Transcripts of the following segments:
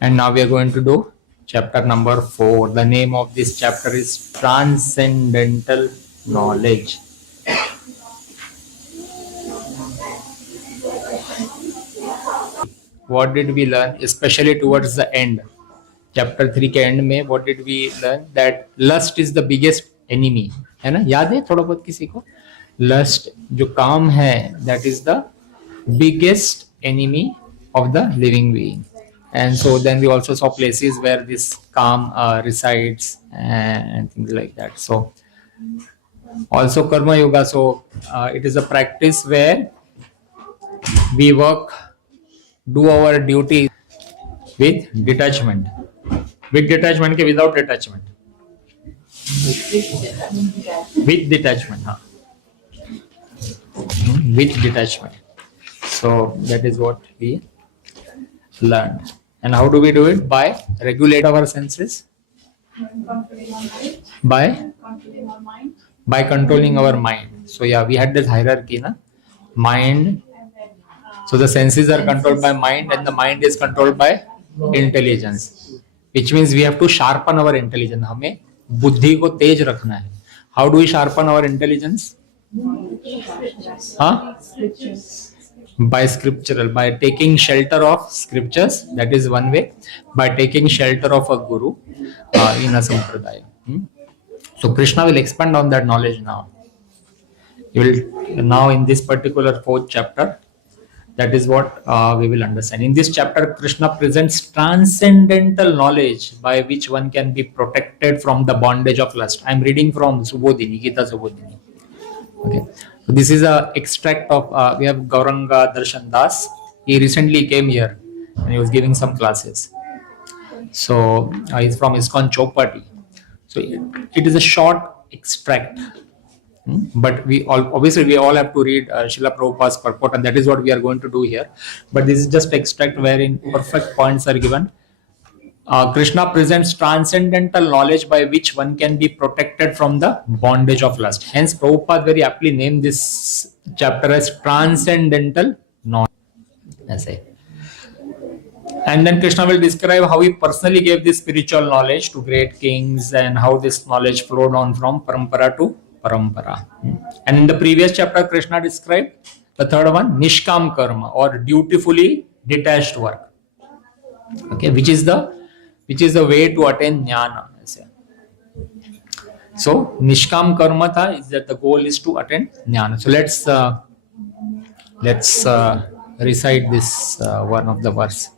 And now we are going to do chapter number 4. The name of this chapter is Transcendental Knowledge. What did we learn, especially towards the end? Chapter 3 के end में what did we learn? That lust is the biggest enemy. है ना, याद है थोड़ा बहुत किसी को? Lust जो काम है, that is the biggest enemy of the living being. And so then we also saw places where this calm resides and things like that. So also karma yoga, so it is a practice where we work, do our duty with detachment. With detachment ke without detachment? With detachment. With detachment. So that is what we learned. And how do we do it? By regulate our senses. By controlling our mind. So yeah, we had this hierarchy, na? Mind. So the senses are controlled by mind, and the mind is controlled by intelligence. Which means we have to sharpen our intelligence. हमें बुद्धि को तेज रखना है. How do we sharpen our intelligence? By scriptural, by taking shelter of scriptures. That is one way. By taking shelter of a guru in a sampradaya. So Krishna will expand on that knowledge now. He will now in this particular 4th chapter. That is what we will understand. In this chapter, Krishna presents transcendental knowledge by which one can be protected from the bondage of lust. I am reading from Subodhini, Gita Subodhini. Okay. So this is a extract of, we have Gauranga Darshan Das. He recently came here and he was giving some classes. So he's from ISKCON Chowpatty. So it is a short extract. But we all obviously have to read Srila Prabhupada's purport, and that is what we are going to do here. But this is just extract wherein perfect points are given. Krishna presents transcendental knowledge by which one can be protected from the bondage of lust. Hence, Prabhupada very aptly named this chapter as Transcendental Knowledge. And then Krishna will describe how he personally gave this spiritual knowledge to great kings and how this knowledge flowed on from parampara to parampara. And in the previous chapter, Krishna described the third one, Nishkam Karma, or dutifully detached work. Okay, which is the way to attain jnana. So Nishkam Karma tha, is that the goal is to attain jnana. So let's recite this one of the verse.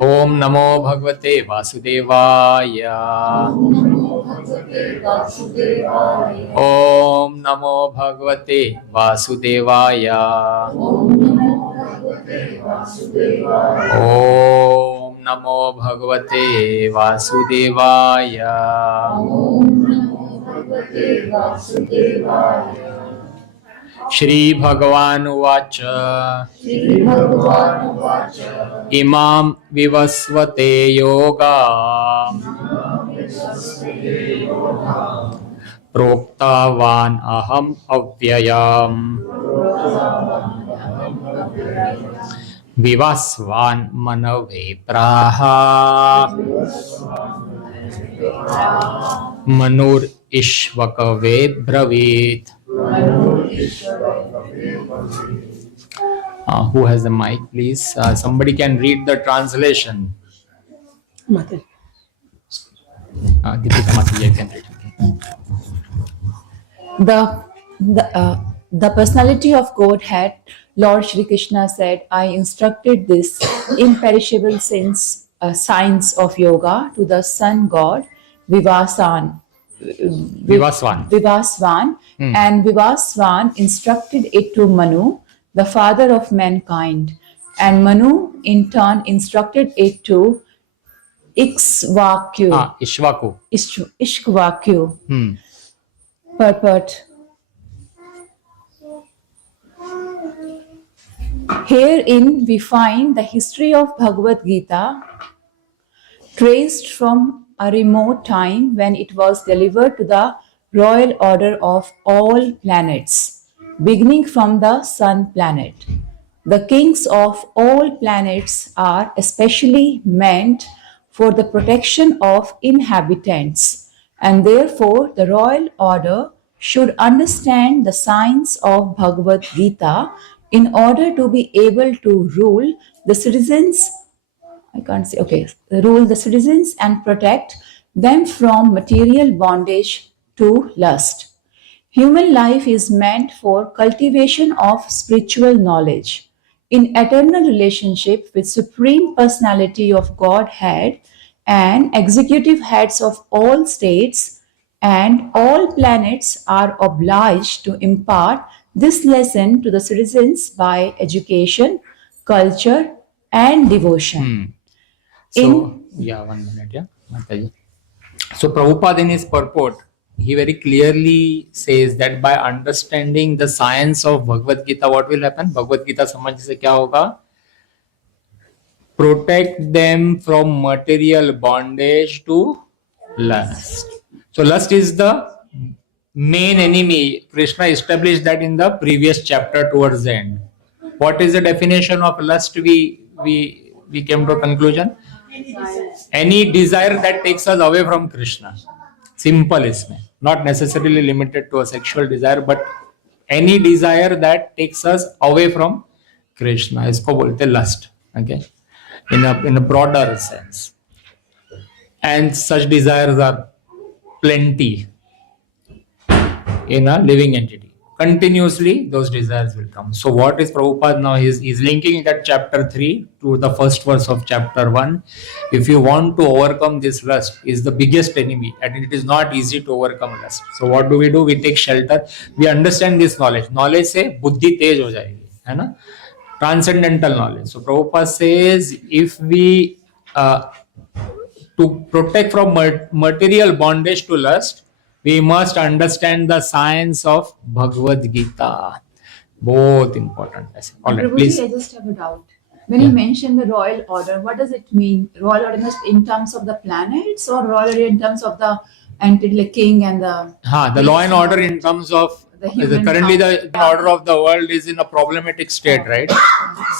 Om Namo Bhagavate Vasudevaya. Om Namo Bhagavate Vasudevaya. Om Namo Bhagavate Vasudevaya. Shri Bhagavan Uvacha. Imam Vivasvate Yoga. Proktavan Aham Avyayam. Vivasvan Manave Praha. Manur Ishvakave Bravit. Who has the mic, please? Somebody can read the translation. Mother. Deepika Mati, you can read. The personality of Godhead, Lord Shri Krishna said, I instructed this imperishable science of yoga to the sun god Vivasvan. And Vivasvan instructed it to Manu, the father of mankind. And Manu in turn instructed it to Ikshvaku. Ishvaku. Purport. Herein we find the history of Bhagavad Gita traced from a remote time when it was delivered to the royal order of all planets, beginning from the sun planet. The kings of all planets are especially meant for the protection of inhabitants, and therefore the royal order should understand the science of Bhagavad Gita in order to be able to rule the citizens. I can't say, okay, rule the citizens and protect them from material bondage to lust. Human life is meant for cultivation of spiritual knowledge. In eternal relationship with Supreme Personality of Godhead and executive heads of all states and all planets are obliged to impart this lesson to the citizens by education, culture, and devotion. So, In yeah, 1 minute, yeah. Mataji. So, Prabhupada in his purport, he very clearly says that by understanding the science of Bhagavad Gita, what will happen? Bhagavad Gita समझने से क्या होगा? Protect them from material bondage to lust. So, lust is the main enemy. Krishna established that in the previous chapter towards the end. What is the definition of lust? We came to a conclusion. Any desire that takes us away from Krishna. Simple isme. Not necessarily limited to a sexual desire, but any desire that takes us away from Krishna. इसको बोलते lust. Okay. In a broader sense. And such desires are plenty in a living entity. Continuously, those desires will come. So, what is Prabhupada now? He's linking that chapter 3 to the first verse of chapter 1. If you want to overcome this lust, is the biggest enemy, and it is not easy to overcome lust. So, what do? We take shelter. We understand this knowledge. Knowledge से बुद्धि तेज हो जाएगी, है ना? Transcendental knowledge. So, Prabhupada says, if we to protect from material bondage to lust, we must understand the science of Bhagavad Gita. Both important. All right, Prabhuji, please. I just have a doubt. When you mention the royal order, what does it mean? Royal order is in terms of the planets or royal order in terms of the entity, like king and the... The law and order in terms of The human currently the order of the world is in a problematic state, right?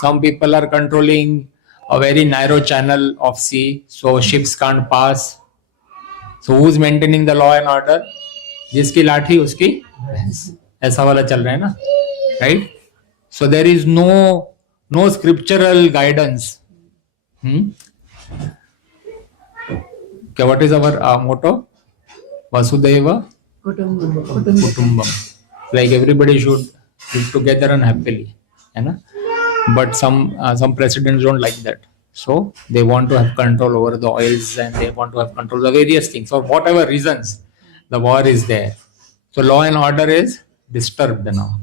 Some people are controlling a very narrow channel of sea, so ships can't pass. So who's maintaining the law and order? जिसकी लाठी उसकी ऐसा वाला चल रहा है ना, right? So there is no scriptural guidance. Okay, what is our motto? Vasudeva Kutumbam. Like everybody should live together and happily, है ना? But some presidents don't like that. So they want to have control over the oils and they want to have control of various things. For whatever reasons, the war is there. So law and order is disturbed now.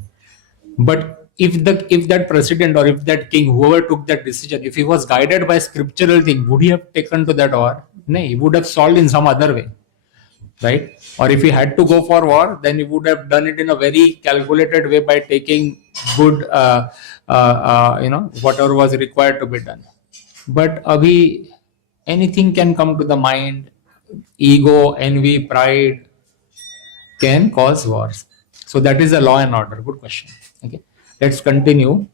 But if that president or if that king, whoever took that decision, if he was guided by scriptural thing, would he have taken to that war? No, he would have solved in some other way, right? Or if he had to go for war, then he would have done it in a very calculated way by taking good, whatever was required to be done. But abhi, anything can come to the mind. Ego, envy, pride can cause wars. So that is a law and order. Good question. Okay, let's continue.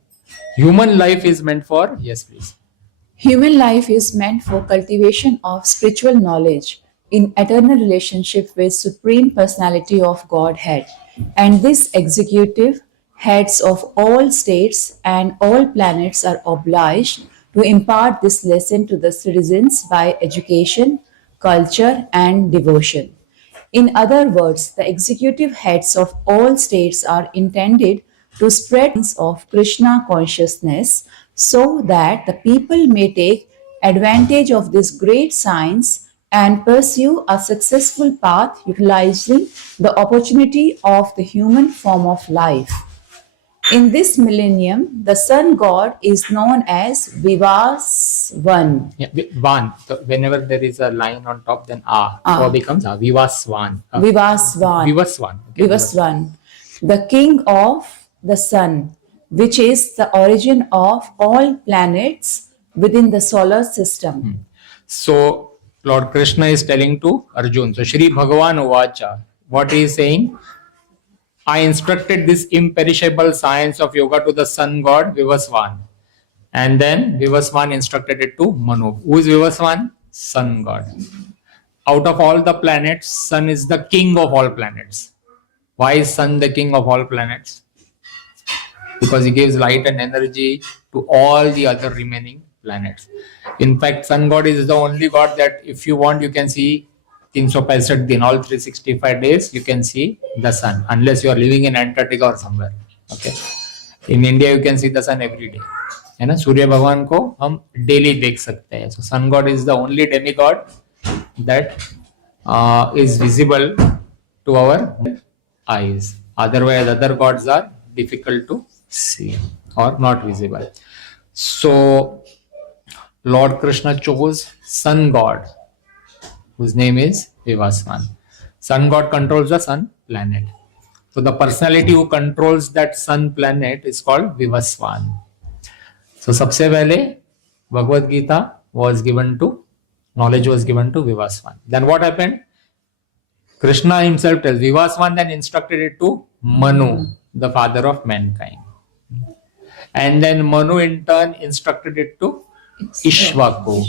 Human life is meant for, yes, please. Human life is meant for cultivation of spiritual knowledge in eternal relationship with Supreme Personality of Godhead. And this executive heads of all states and all planets are obliged to impart this lesson to the citizens by education, culture, and devotion. In other words, the executive heads of all states are intended to spread of Krishna consciousness so that the people may take advantage of this great science and pursue a successful path utilizing the opportunity of the human form of life. In this millennium, the sun god is known as Vivasvan. Yeah, Van. So whenever there is a line on top, then so becomes Vivasvan. Vivasvan. Vivasvan. Okay, Vivasvan, the king of the sun, which is the origin of all planets within the solar system. So Lord Krishna is telling to Arjun. So Shri Bhagavan Uvacha, what he is saying? I instructed this imperishable science of yoga to the sun god Vivaswan. And then Vivaswan instructed it to Manu. Who is Vivaswan? Sun god. Out of all the planets, sun is the king of all planets. Why is sun the king of all planets? Because he gives light and energy to all the other remaining planets. In fact, sun god is the only god that if you want, you can see 365 दिन, all 365 days, you can see the sun, unless you are living in Antarctica or somewhere. Okay. In India, you can see the sun every day. है ना, सूर्य भगवान को हम daily देख सकते हैं. So sun god is the only demigod that is visible to our eyes. Otherwise, other gods are difficult to see or not visible. So Lord Krishna chose sun god, whose name is Vivaswan. Sun god controls the sun planet. So the personality who controls that sun planet is called Vivaswan. So सबसे पहले Bhagavad Gita was given to, knowledge was given to Vivaswan. Then what happened? Krishna himself tells, Vivaswan then instructed it to Manu, the father of mankind. And then Manu in turn instructed it to Ishvaku.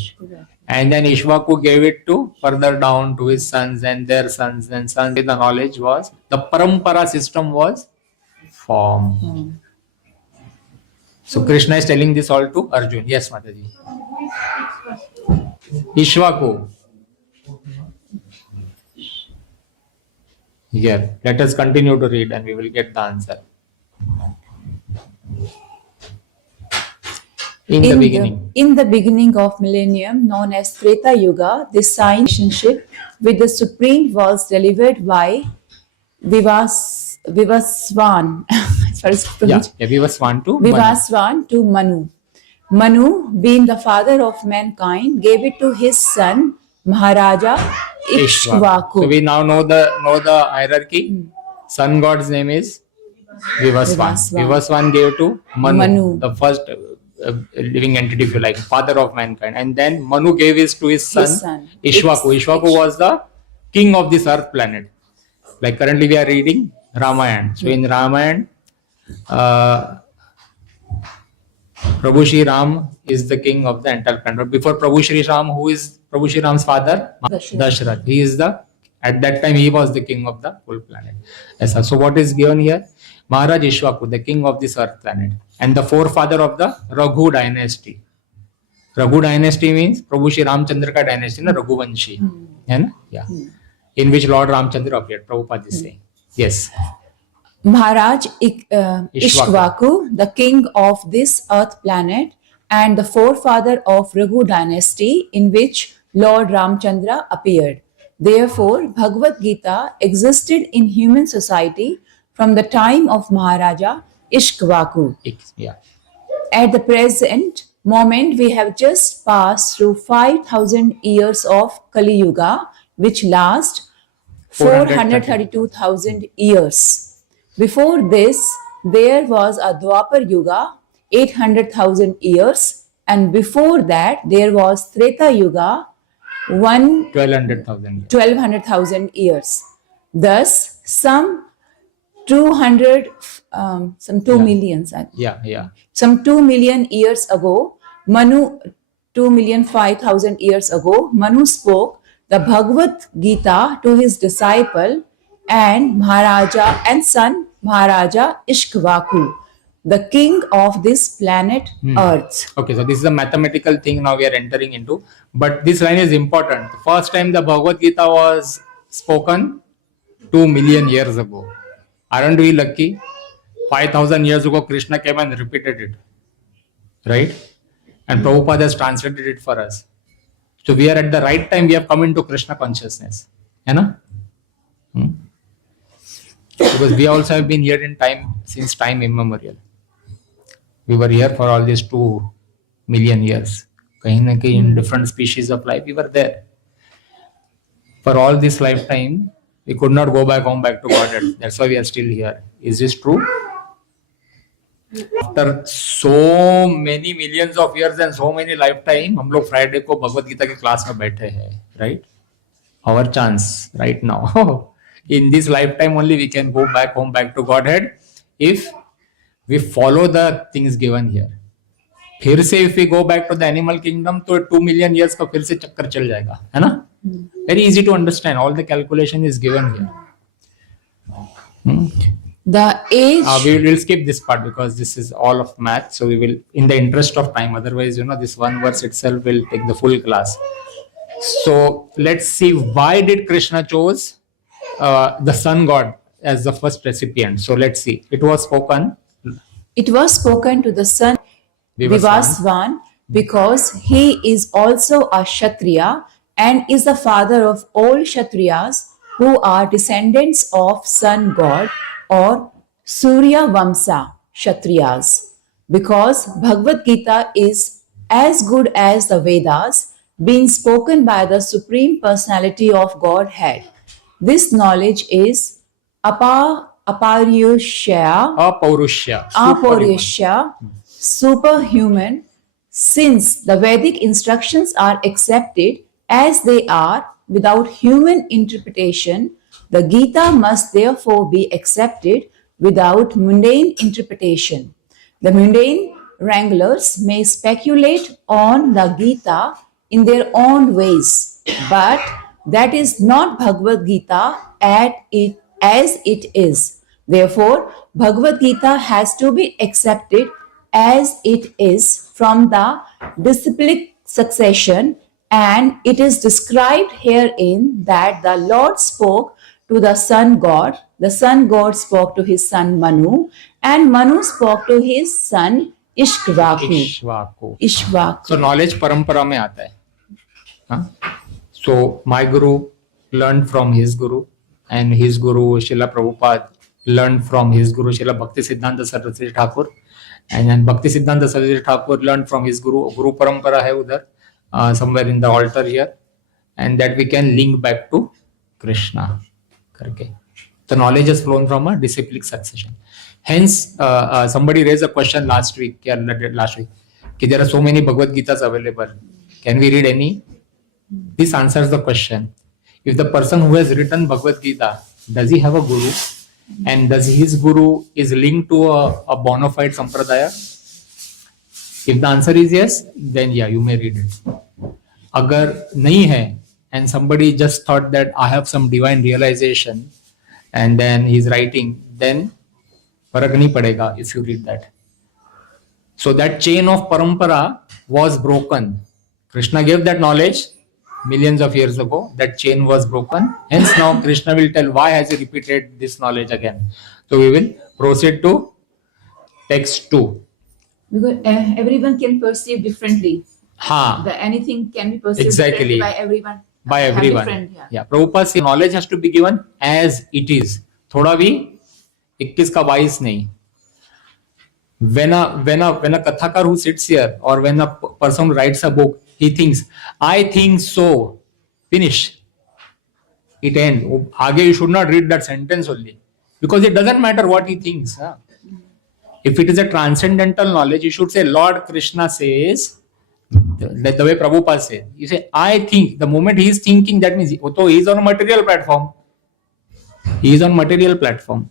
And then Ishvaku gave it to further down to his sons and their sons and sons. The knowledge was, the parampara system was formed. So Krishna is telling this all to Arjun. Yes, Mataji. Ishvaku. Here, let us continue to read and we will get the answer. In the beginning of millennium, known as Treta Yuga, this sign relationship with the Supreme was delivered by Vivaswan. Vivaswan to Manu. Manu, being the father of mankind, gave it to his son Maharaja Ishvaku. So we now know the hierarchy. Sun god's name is Vivaswan. Vivaswan gave to Manu. The first living entity, if you like, father of mankind. And then Manu gave his to his son Ishvaku. Ishvaku was the king of this earth planet. Like currently we are reading Ramayana. So in Ramayana, Prabhu Shri Ram is the king of the entire planet. But before Prabhu Shri Ram, who is Prabhu Shri Ram's father? Dashrath. He is at that time he was the king of the whole planet. So what is given here? Maharaj Ishvaku, the king of this earth planet, and the forefather of the Raghu dynasty. Raghu dynasty means Prabhu Shri Ramchandra ka dynasty, na Raghuvanshi. Yeah. In which Lord Ramchandra appeared. Prabhupada is saying. Yes. Maharaj Ishvaku, the king of this earth planet and the forefather of Raghu dynasty in which Lord Ramchandra appeared. Therefore, Bhagavad Gita existed in human society from the time of Maharaja Ishvaku. Yeah. At the present moment, we have just passed through 5,000 years of Kali Yuga, which lasts 432,000 years. Before this, there was a Dwapar Yuga, 800,000 years, and before that, there was Treta Yuga, 1200,000 years. Thus, some 2 million. Some 2 million years ago, 2,005,000 years ago, Manu spoke the Bhagavad Gita to his disciple and son Maharaja Ishvaku, the king of this planet Earth. Okay, so this is a mathematical thing now we are entering into, but this line is important. The first time the Bhagavad Gita was spoken 2 million years ago. Aren't we lucky? 5,000 years ago, Krishna came and repeated it, right? And Prabhupada has translated it for us. So we are at the right time. We have come into Krishna consciousness, because we also have been here in time since time immemorial. We were here for all these 2 million years. Kahin na kahin in different species of life, we were there. For all this lifetime, we could not go back home, back to Godhead. That's why we are still here. Is this true? After so many millions of years and so many lifetime, हम लोग Friday को भगवत गीता के class में बैठे हैं, right? Our chance right now. In this lifetime only we can go back home, back to Godhead, if we follow the things given here. फिर से if we go back to the animal kingdom, तो 2 million years का फिर से चक्कर चल जाएगा, है ना? Very easy to understand. All the calculation is given here. The age. We will skip this part because this is all of math. So we will, in the interest of time, otherwise, this one verse itself will take the full class. So let's see, why did Krishna chose the sun god as the first recipient? So let's see. It was spoken To the sun Vivasvan because he is also a Kshatriya and is the father of all Kshatriyas who are descendants of sun god or Surya Vamsa Kshatriyas. Because Bhagavad Gita is as good as the Vedas, being spoken by the Supreme Personality of Godhead. This knowledge is Apaurushya, superhuman, since the Vedic instructions are accepted as they are without human interpretation. The Gita must therefore be accepted without mundane interpretation. The mundane wranglers may speculate on the Gita in their own ways, but that is not Bhagavad Gita as it is. Therefore, Bhagavad Gita has to be accepted as it is from the disciplic succession, and it is described herein that the Lord spoke to the sun god spoke to his son Manu, and Manu spoke to his son Ishvaku. So knowledge parampara mein aata hai. So my guru learned from his guru, and his guru Srila Prabhupada learned from his guru Srila Bhaktisiddhanta Saraswati Thakur, and then Bhaktisiddhanta Saraswati Thakur learned from his guru. Guru parampara hai udhar somewhere in the altar here, and that we can link back to Krishna. करके. The knowledge has flown from a disciplic succession. Hence, somebody raised a question last week, कि there are so many Bhagavad Gitas available. Can we read any? This answers the question. If the person who has written Bhagavad Gita, does he have a guru? And does his guru is linked to a bona fide sampradaya? If the answer is yes, then yeah, you may read it. Agar nahi hai, and somebody just thought that I have some divine realization and then he's writing, then farak nahi padega if you read that. So that chain of parampara was broken. Krishna gave that knowledge millions of years ago. That chain was broken. Hence now Krishna will tell why has he repeated this knowledge again. So we will proceed to text 2. Because everyone can perceive differently. Anything can be perceived differently by everyone. By everyone. Yeah. Prabhupada says knowledge has to be given as it is. Thoda bhi 21 ka 22 nahi. When a kathakar who sits here, or when a person writes a book, he thinks, I think so. Finish. It ends. Aage you should not read that sentence only. Because it doesn't matter what he thinks. If it is a transcendental knowledge, you should say, Lord Krishna says, the way Prabhupada said. You say, I think. The moment he is thinking, that means he is on a material platform. He is on material platform.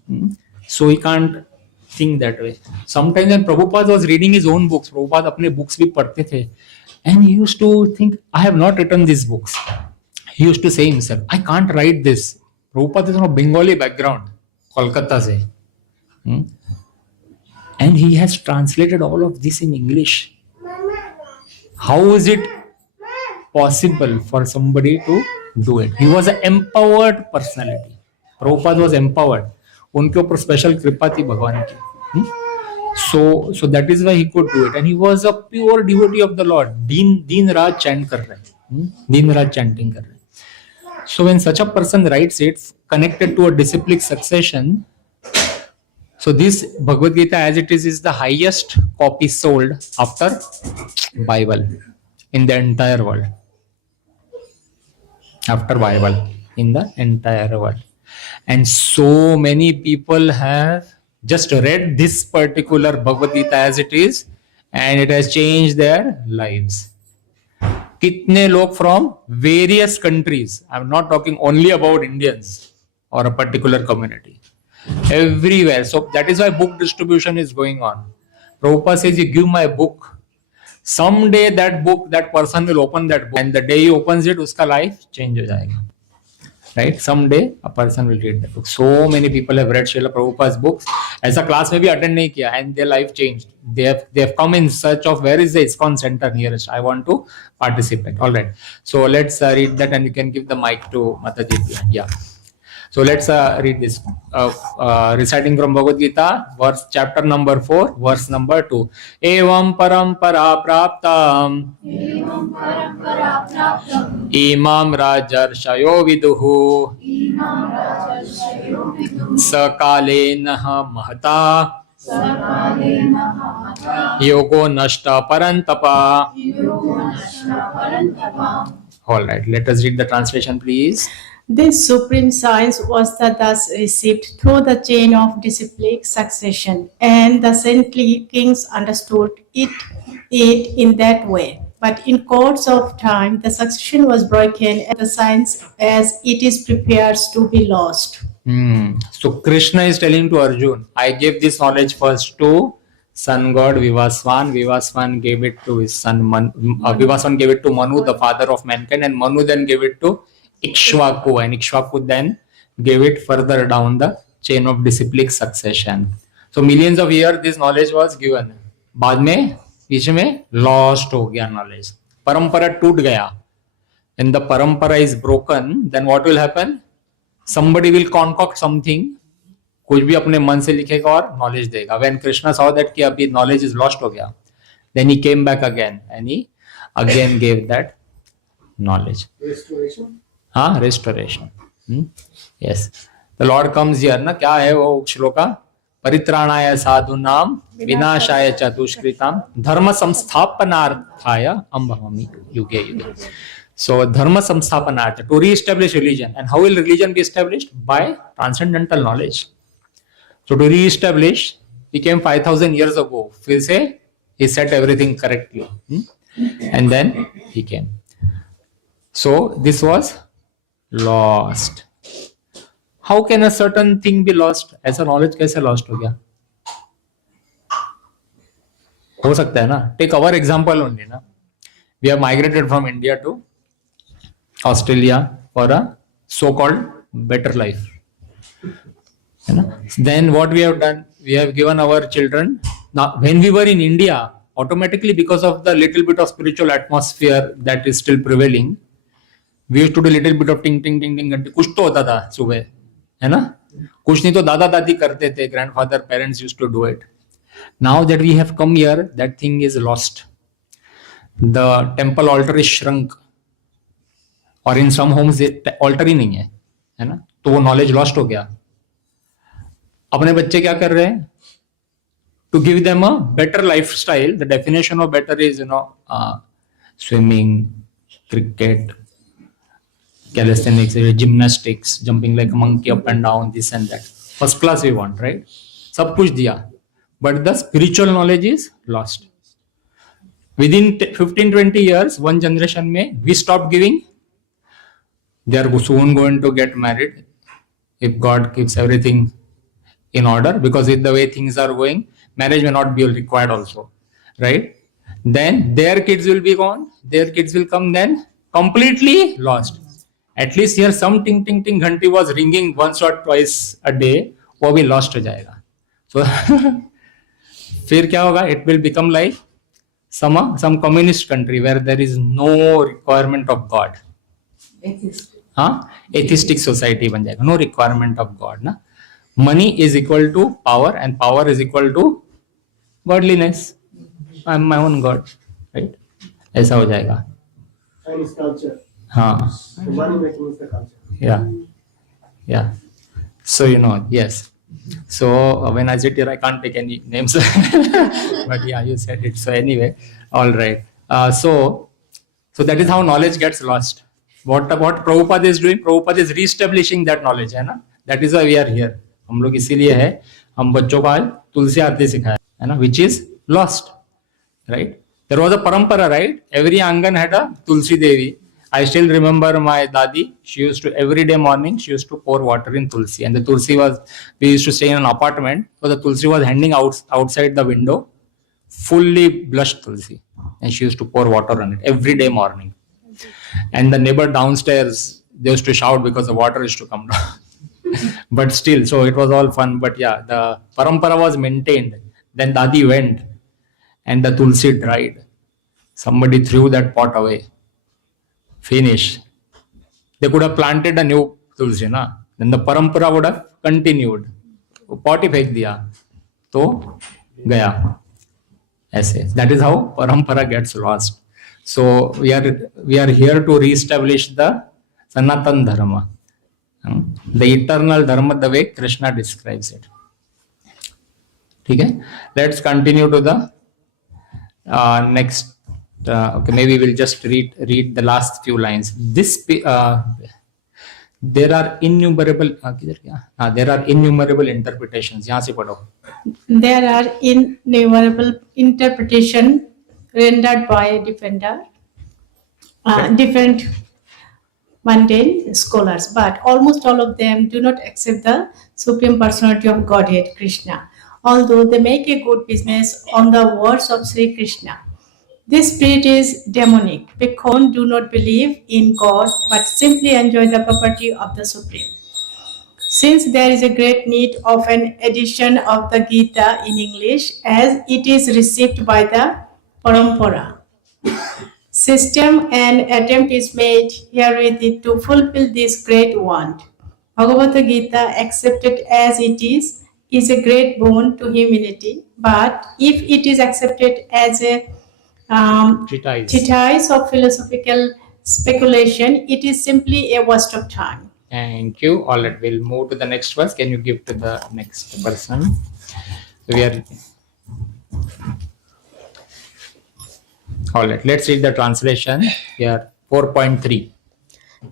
So he can't think that way. Sometimes when Prabhupada was reading his own books, Prabhupada apne books bhi padhte the, and he used to think, I have not written these books. He used to say himself, I can't write this. Prabhupada is from a Bengali background, Kolkata se. And he has translated all of this in English. How is it possible for somebody to do it? He was an empowered personality. Prabhupada was empowered. उनके ऊपर special कृपा थी भगवान की. So that is why he could do it. And he was a pure devotee of the Lord. दिन रात chant कर रहे हैं. दिन रात chanting कर रहे हैं. So when such a person writes it, connected to a disciplic succession, so this Bhagavad Gita as it is the highest copy sold after Bible in the entire world. After Bible in the entire world. And so many people have just read this particular Bhagavad Gita as it is, and it has changed their lives. Kitne log from various countries, I'm not talking only about Indians, or a particular community. Everywhere. So that is why book distribution is going on. Prabhupada says, you give my book, someday that book, that person will open that book, and the day he opens it, uska life change ho jayega. Right? Someday a person will read the book. So many people have read Srila Prabhupada's books. As a class में भी attend नहीं किया, and their life changed. They have come in search of where is the ISKCON center nearest. I want to participate. All right. So let's read that, and you can give the mic to Mataji. Yeah. So let's read this. Reciting from Bhagavad Gita, verse chapter number 4, verse number 2. Evam parampara praptam imam rajarshayo viduhu sakalena mahata yogo nashta parantapa. All right, let us read the translation, please. This supreme science was thus received through the chain of disciplic succession, and the saintly kings understood it in that way. But in course of time, the succession was broken, and the science as it is prepares to be lost. So Krishna is telling to Arjun, I gave this knowledge first to sun god Vivaswan. Vivaswan gave it to his son Vivaswan gave it to Manu, the father of mankind, and Manu then gave it to Ikshvaku, and Ikshvaku then gave it further down the chain of disciplic succession. So millions of years this knowledge was given. बाद में बीच में lost हो गया knowledge. परंपरा टूट गया. When the parampara is broken, then what will happen? Somebody will concoct something. कुछ भी अपने मन से लिखेगा और knowledge देगा. When Krishna saw that कि अभी knowledge is lost हो गया, then he came back again and he again gave that knowledge. Restoration. Restoration. Yes. The Lord comes here. ना क्या है वो श्लोका? परित्राणाय साधूनां विनाशाय च दुष्कृतां धर्म संस्थापनार्थाय अहमभवामि युगे युगे. So dharma samsthapanartha, to re-establish religion. And how will religion be established? By transcendental knowledge. So to re-establish, he came 5,000 years ago. फिर से he set everything correctly. And then he came. So this was lost. How can a certain thing be lost? ऐसा knowledge कैसे lost हो गया? हो सकता है ना? Take our example only ना. We have migrated from India to Australia for a so-called better life. Then what we have done? We have given our children. Now, when we were in India, automatically because of the little bit of spiritual atmosphere that is still prevailing, we used to do little bit of ting ting ting ting घंटे कुछ तो होता था सुबह, है ना? कुछ नहीं तो दादा दादी करते थे. Grandfather, parents used to do it. Now that we have come here, that thing is lost. The temple altar is shrunk. और इन सम होम्स ऑल्टर ही नहीं है ना? तो वो नॉलेज लॉस्ट हो गया. अपने बच्चे क्या कर रहे हैं? To give them a better lifestyle. The definition of better is swimming, cricket, calisthenics, gymnastics, jumping like monkey up and down, this and that. First class we want, right? सब कुछ दिया, but the spiritual knowledge is lost. Within 15-20 years, one generation में we stop giving. They are soon going to get married if God keeps everything in order, because with the way things are going, marriage may not be required also, right? Then their kids will be gone, their kids will come, then completely lost. At least here some ting ting ting घंटी was ringing once or twice a day, वो भी lost हो जाएगा. So फिर क्या होगा? It will become like some communist country where there is no requirement of God. Atheistic society बन जाएगा. No requirement of God ना. Money is equal to power and power is equal to godliness. I am my own God, right? ऐसा हो जाएगा. And it's culture. हाँ. The money making is the culture. Yeah. So yes. So when I sit here, I can't take any names, but yeah, you said it. So anyway, all right. So that is how knowledge gets lost. What Prabhupada is doing? Prabhupada is re-establishing that knowledge, है ना? That is why we are here. हम लोग इसीलिए है. हम बच्चों को आज तुलसी आरती सिखाया, है ना? Which is lost, right? There was a parampara, right? Every angan had a Tulsi Devi. I still remember my dadi. She used to every day morning. She used to pour water in tulsi, and the tulsi was. We used to stay in an apartment, so the tulsi was hanging outside the window, fully blushed tulsi, and she used to pour water on it every day morning. And the neighbor downstairs, they used to shout because the water used to come down. But still, so it was all fun. But yeah, the parampara was maintained. Then dadi went, and the tulsi dried. Somebody threw that pot away. Finished. They could have planted a new tulsi, na? Then the parampara would have continued. वो pot ही फेंक दिया तो गया ऐसे. That is how parampara gets lost. So we are here to reestablish the Sanatan Dharma, the eternal dharma, the way Krishna describes it. ठीक है? Let's continue to the next. Okay, maybe we'll just read the last few lines. There are innumerable. There are innumerable interpretations. यहाँ से पढ़ो. There are innumerable interpretation rendered by different mundane scholars, but almost all of them do not accept the Supreme Personality of Godhead, Krishna, although they make a good business on the words of Sri Krishna. This spirit is demonic. Bhikkhun do not believe in God, but simply enjoy the property of the Supreme. Since there is a great need of an edition of the Gita in English, as it is received by the Parampara system, an attempt is made herewith to fulfill this great want. Bhagavad Gita, accepted as it is a great boon to humanity, but if it is accepted as a treatise of philosophical speculation, it is simply a waste of time. Thank you. All right, we'll move to the next verse. Can you give to the next person? So we are. All right, let's read the translation here. 4.3.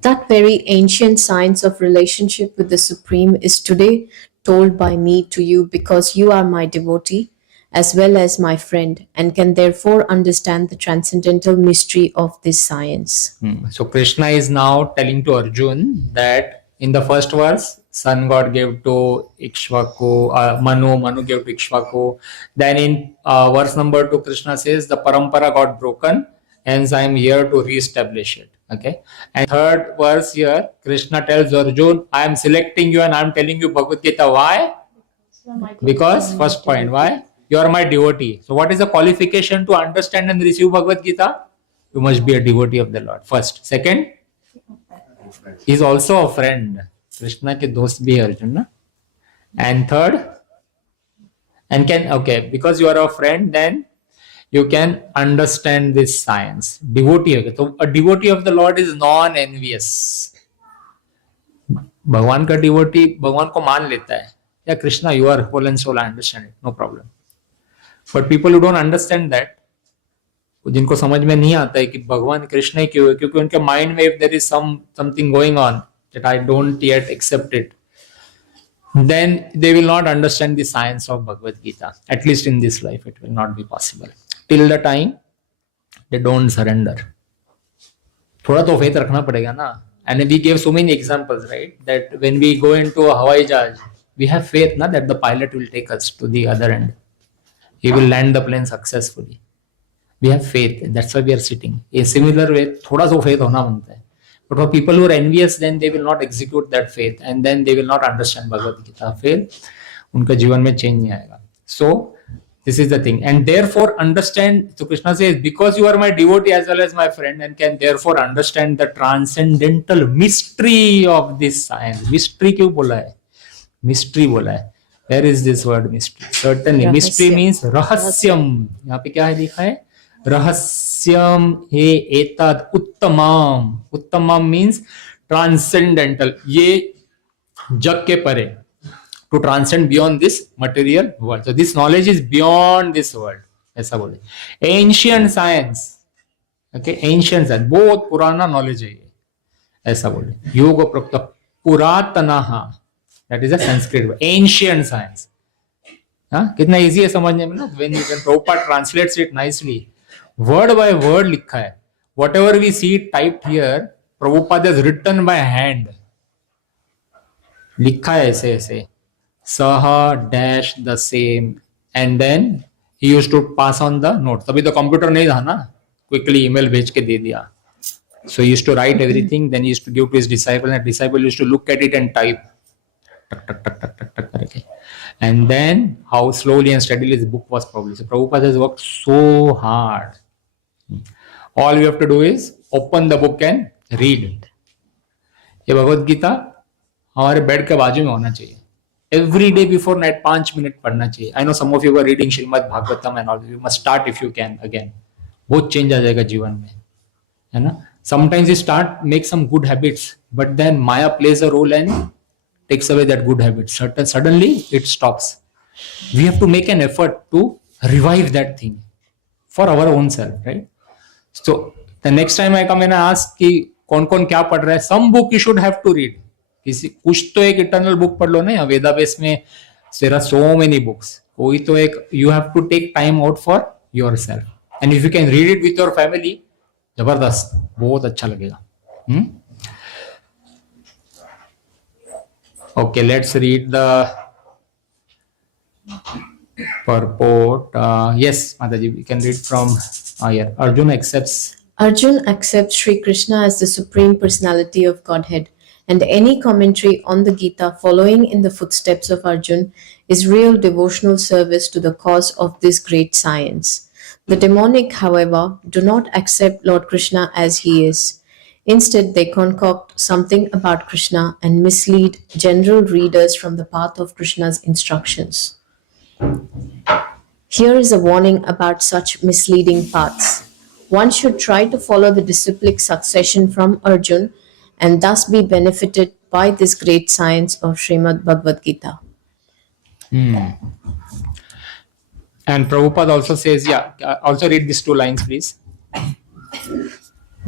That very ancient science of relationship with the Supreme is today told by me to you because you are my devotee as well as my friend and can therefore understand the transcendental mystery of this science. So Krishna is now telling to Arjun that in the first verse, sun god gave to Ikshvaku, Manu gave to Ikshvaku. Then in verse number 2, Krishna says the parampara got broken, hence I am here to re-establish it. Okay. And third verse here, Krishna tells Arjun, I am selecting you and I am telling you Bhagavad Gita. Why? Because first point, why? You are my devotee. So what is the qualification to understand and receive Bhagavad Gita? You must be a devotee of the Lord. First. Second, he is also a friend. Krishna ke dost bhi hai Arjun, na? And third, because you are a friend, then you can understand this science. Devotee. So a devotee of the Lord is non-envious. भगवान का devotee भगवान को मान लेता है. Yeah, Krishna, you are whole and soul. I understand it. No problem. But people who don't understand that, जिनको समझ में नहीं आता है कि भगवान कृष्ण ही क्यों है, क्योंकि उनके माइंड में if there is something going on that I don't yet accept it, then they will not understand the science of Bhagavad Gita. At least in this life, it will not be possible. Till the time they don't surrender. थोड़ा तो faith रखना पड़ेगा ना. And we gave so many examples, right? That when we go into a Hawaii Jahaj, we have faith na, that the pilot will take us to the other end. He will land the plane successfully. We have faith. That's why we are sitting. A similar way, थोड़ा सा faith होना बनता है. But for people who are envious, then they will not execute that faith, and then they will not understand Bhagavad Gita. फिर उनका जीवन में change नहीं आएगा. So this is the thing, and therefore understand. So Krishna says, because you are my devotee as well as my friend, and can therefore understand the transcendental mystery of this science. Mystery क्यों बोला है? Mystery बोला है. Where is this word mystery? Certainly, mystery means rahasyam. यहाँ पे क्या है लिखा है? Rahasyam he etad uttamam. Uttamam means transcendental. ये जग के परे. To transcend beyond this material world. So this knowledge is beyond this world. ऐसा बोले. Ancient science. Okay, ancient science. बहुत पुराना knowledge है ये. ऐसा बोले. योग प्रोक्त पुरातनः. That is a Sanskrit word. Ancient science. हाँ, कितना easy है समझने में ना? When Prabhupada translates it nicely, word by word लिखा है. whatever we see typed here, Prabhupada has written by hand. लिखा है ऐसे ऐसे, सह डैश the same, and then he used to pass on the note. तभी तो कंप्यूटर नहीं था ना, क्विकली ईमेल भेज के दे दिया. So he used to write everything, then he used to give to his disciple, and disciple used to look at it and type, tuck, tuck, tuck, tuck, tuck, tuck, करके. And then how slowly and steadily his book was published. So Prabhupada has worked so hard. All we have to do is open the book and read. ये भगवत गीता हमारे bed के बाजू में होना चाहिए. Every day before night 5 minute पढ़ना चाहिए. I know some of you are reading Shrimad Bhagavatam and all. You must start if you can again. बहुत चेंज आ जाएगा जीवन में, है ना. Sometimes you start make some good habits, but then Maya plays a role and takes away that good habit. Suddenly it stops. We have to make an effort to revive that thing for our own self, right? So the next time I come and I ask कि कौन कौन क्या पढ़ रहा है, some book you should have to read. किसी कुछ तो एक इटर्नल बुक पढ़ लो ना. वेदा बेस में there are so many books. कोई तो एक you have to take time out for yourself, and if you can read it with your family, जबरदस्त, बहुत अच्छा लगेगा. Okay, let's read the purport. Yes, Mataji, we can read from here. Arjuna accepts. Arjun accepts Sri Krishna as the Supreme Personality of Godhead, and any commentary on the Gita following in the footsteps of Arjun is real devotional service to the cause of this great science. The demonic, however, do not accept Lord Krishna as he is. Instead, they concoct something about Krishna and mislead general readers from the path of Krishna's instructions. Here is a warning about such misleading paths. One should try to follow the disciplic succession from Arjun and thus be benefited by this great science of Srimad Bhagavad Gita. And Prabhupada also says, also read these 2 lines, please.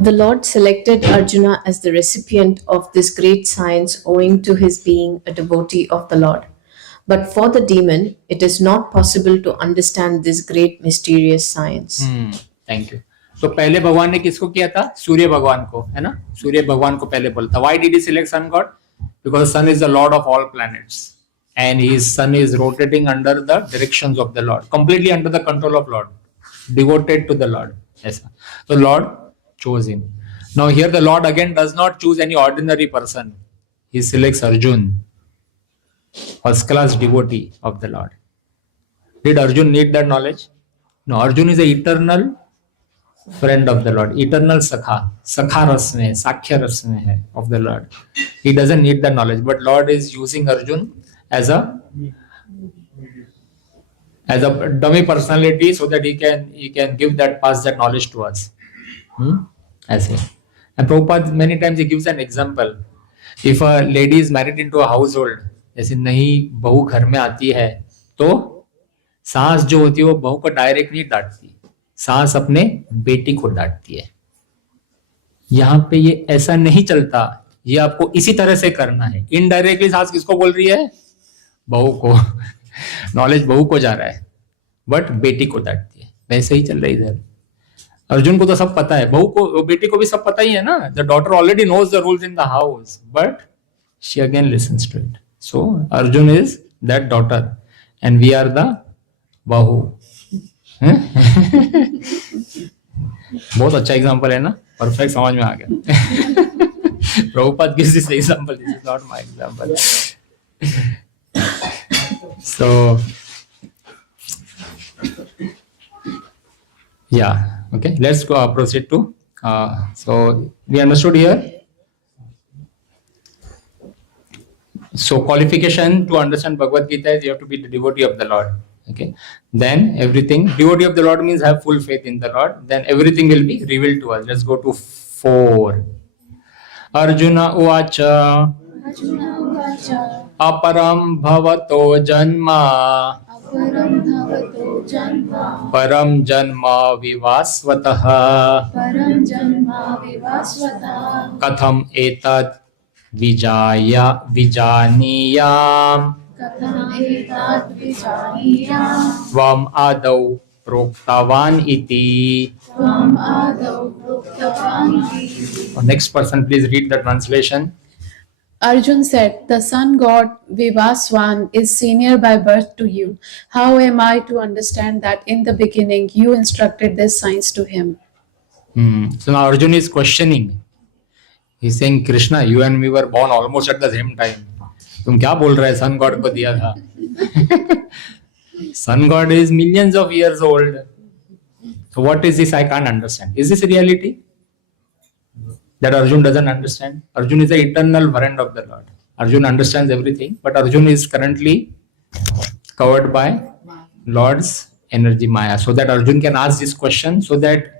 The Lord selected Arjuna as the recipient of this great science owing to his being a devotee of the Lord. But for the demon, it is not possible to understand this great mysterious science. Thank you. तो पहले भगवान ने किसको किया था? सूर्य भगवान को, है ना. सूर्य भगवान को पहले बोला था. Why did he select sun god? Because sun is the lord of all planets, and his sun is rotating under the directions of the Lord, completely under the control of Lord, devoted to the Lord. Yes. So Lord chose him. Now here the Lord again does not choose any ordinary person. He selects Arjun, first class devotee of the Lord. Did Arjun need that knowledge? No. Arjun is an eternal friend of the Lord, eternal sakha. Sakha ras mein, sakhya ras mein hai of the Lord. He doesn't need the knowledge, but Lord is using Arjun as a dummy personality so that he can give that, pass that knowledge to us. As it. And Prabhupada many times he gives an example. If a lady is married into a household, जैसे नई बहू घर में आती है, तो सास जो होती है वो बहू को डायरेक्ट नहीं डांटती, सास अपने बेटी को डांटती है. यहाँ पे ये ऐसा नहीं चलता. ये आपको इसी तरह से करना है. इनडायरेक्टली सास किसको बोल रही है? बहू को. नॉलेज बहू को जा रहा है, बट बेटी को डांटती है. वैसे ही चल रहा है इधर. अर्जुन को तो सब पता है, बहू को, बेटी को भी सब पता ही है ना. The daughter already knows the rules in the house, but she again listens to it. So Arjun is that daughter and we are the bahu. बहुत अच्छा एग्जांपल है ना, परफेक्ट समझ में आ गया. Prabhupada gives this example, this is not my example. So yeah, okay, let's go proceed to so we understood here. So qualification to understand Bhagavad Gita is you have to be the devotee of the Lord. Okay, then everything, devotee of the Lord means have full faith in the Lord, then everything will be revealed to us. Let's go to 4. Arjuna uvacha aparam bhavato janma param janma vivasvatah katham etat vijaniyam Tvam adau proktavan iti Next person, please read the translation. Arjun said, "The sun god Vivaswan is senior by birth to you. How am I to understand that in the beginning you instructed this science to him?" So now Arjun is questioning. He's saying, Krishna, you and me were born almost at the same time. तुम क्या बोल रहे sun god को दिया था? Sun god is millions of years old. So what is this? I can't understand. Is this reality? That Arjun doesn't understand. Arjun is the eternal friend of the Lord. Arjun understands everything, but Arjun is currently covered by Lord's energy Maya. So that Arjun can ask this question, so that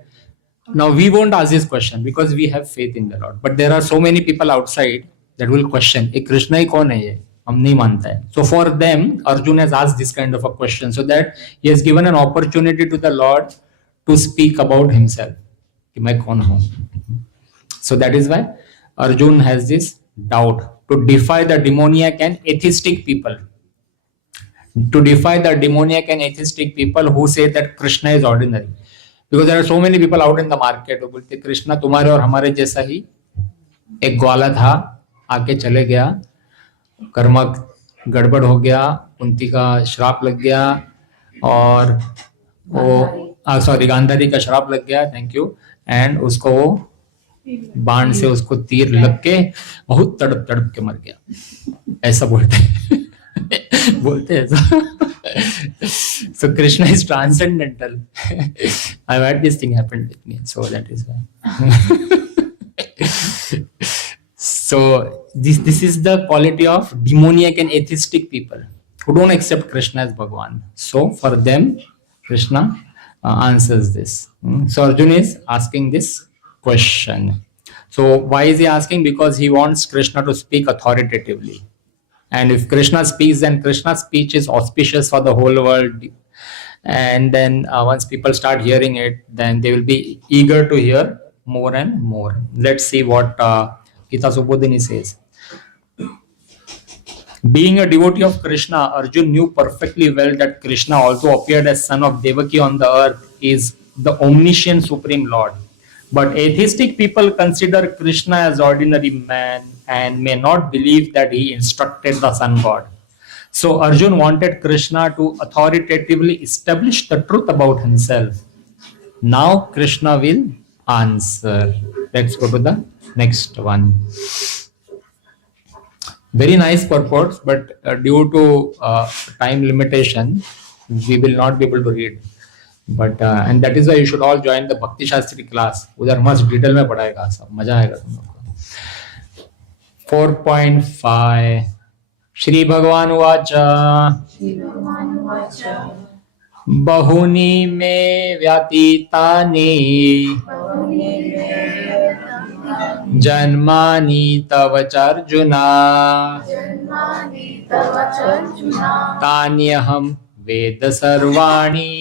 now we won't ask this question because we have faith in the Lord. But there are so many people outside that will question, "Hey, Krishna ही कौन है ये? हम नहीं मानता है." So for them, Arjun has asked this kind of a question, so that he has given an opportunity to the Lord to speak about himself. कि मैं कौन हूँ? So that is why Arjun has this doubt to defy the demoniac and atheistic people. To defy the demoniac and atheistic people who say that Krishna is ordinary. Because there are so many people out in the market who बोलते कृष्णा तुम्हारे और हमारे जैसा ही एक ग्वाला था, आके चले गया, कर्म गड़बड़ हो गया, कुंती का श्राप लग गया और वो सॉरी गांधारी का श्राप लग गया, थैंक यू, एंड उसको वो बाण से उसको तीर लग के बहुत तड़प तड़प के मर गया, ऐसा बोलते हैं बोलते हैं ऐसा. So Krishna is transcendental. I've had this thing happen with me, so that is why. So this is the quality of demoniac and atheistic people who don't accept Krishna as Bhagwan. So for them, Krishna answers this. So Arjuna is asking this question. So why is he asking? Because he wants Krishna to speak authoritatively. And if Krishna speaks, then Krishna's speech is auspicious for the whole world. And then once people start hearing it, then they will be eager to hear more and more. Let's see what Gita Subodhini says. Being a devotee of Krishna, Arjun knew perfectly well that Krishna, also appeared as son of Devaki on the earth, is the omniscient supreme Lord. But atheistic people consider Krishna as ordinary man and may not believe that he instructed the sun god. So Arjun wanted Krishna to authoritatively establish the truth about himself. Now Krishna will answer. Let's go to the next one. Very nice purports, but due to time limitation, we will not be able to read. But and that is why you should all join the Bhakti Shastri class. उधर मस्त detail में पढ़ाएगा सब, मजा आएगा तुम लोग को. 4.5 श्री भगवान उवाच बहुनि मे व्यतीतानि जन्मानि तव चार्जुना तान्यहं वेद सर्वाणि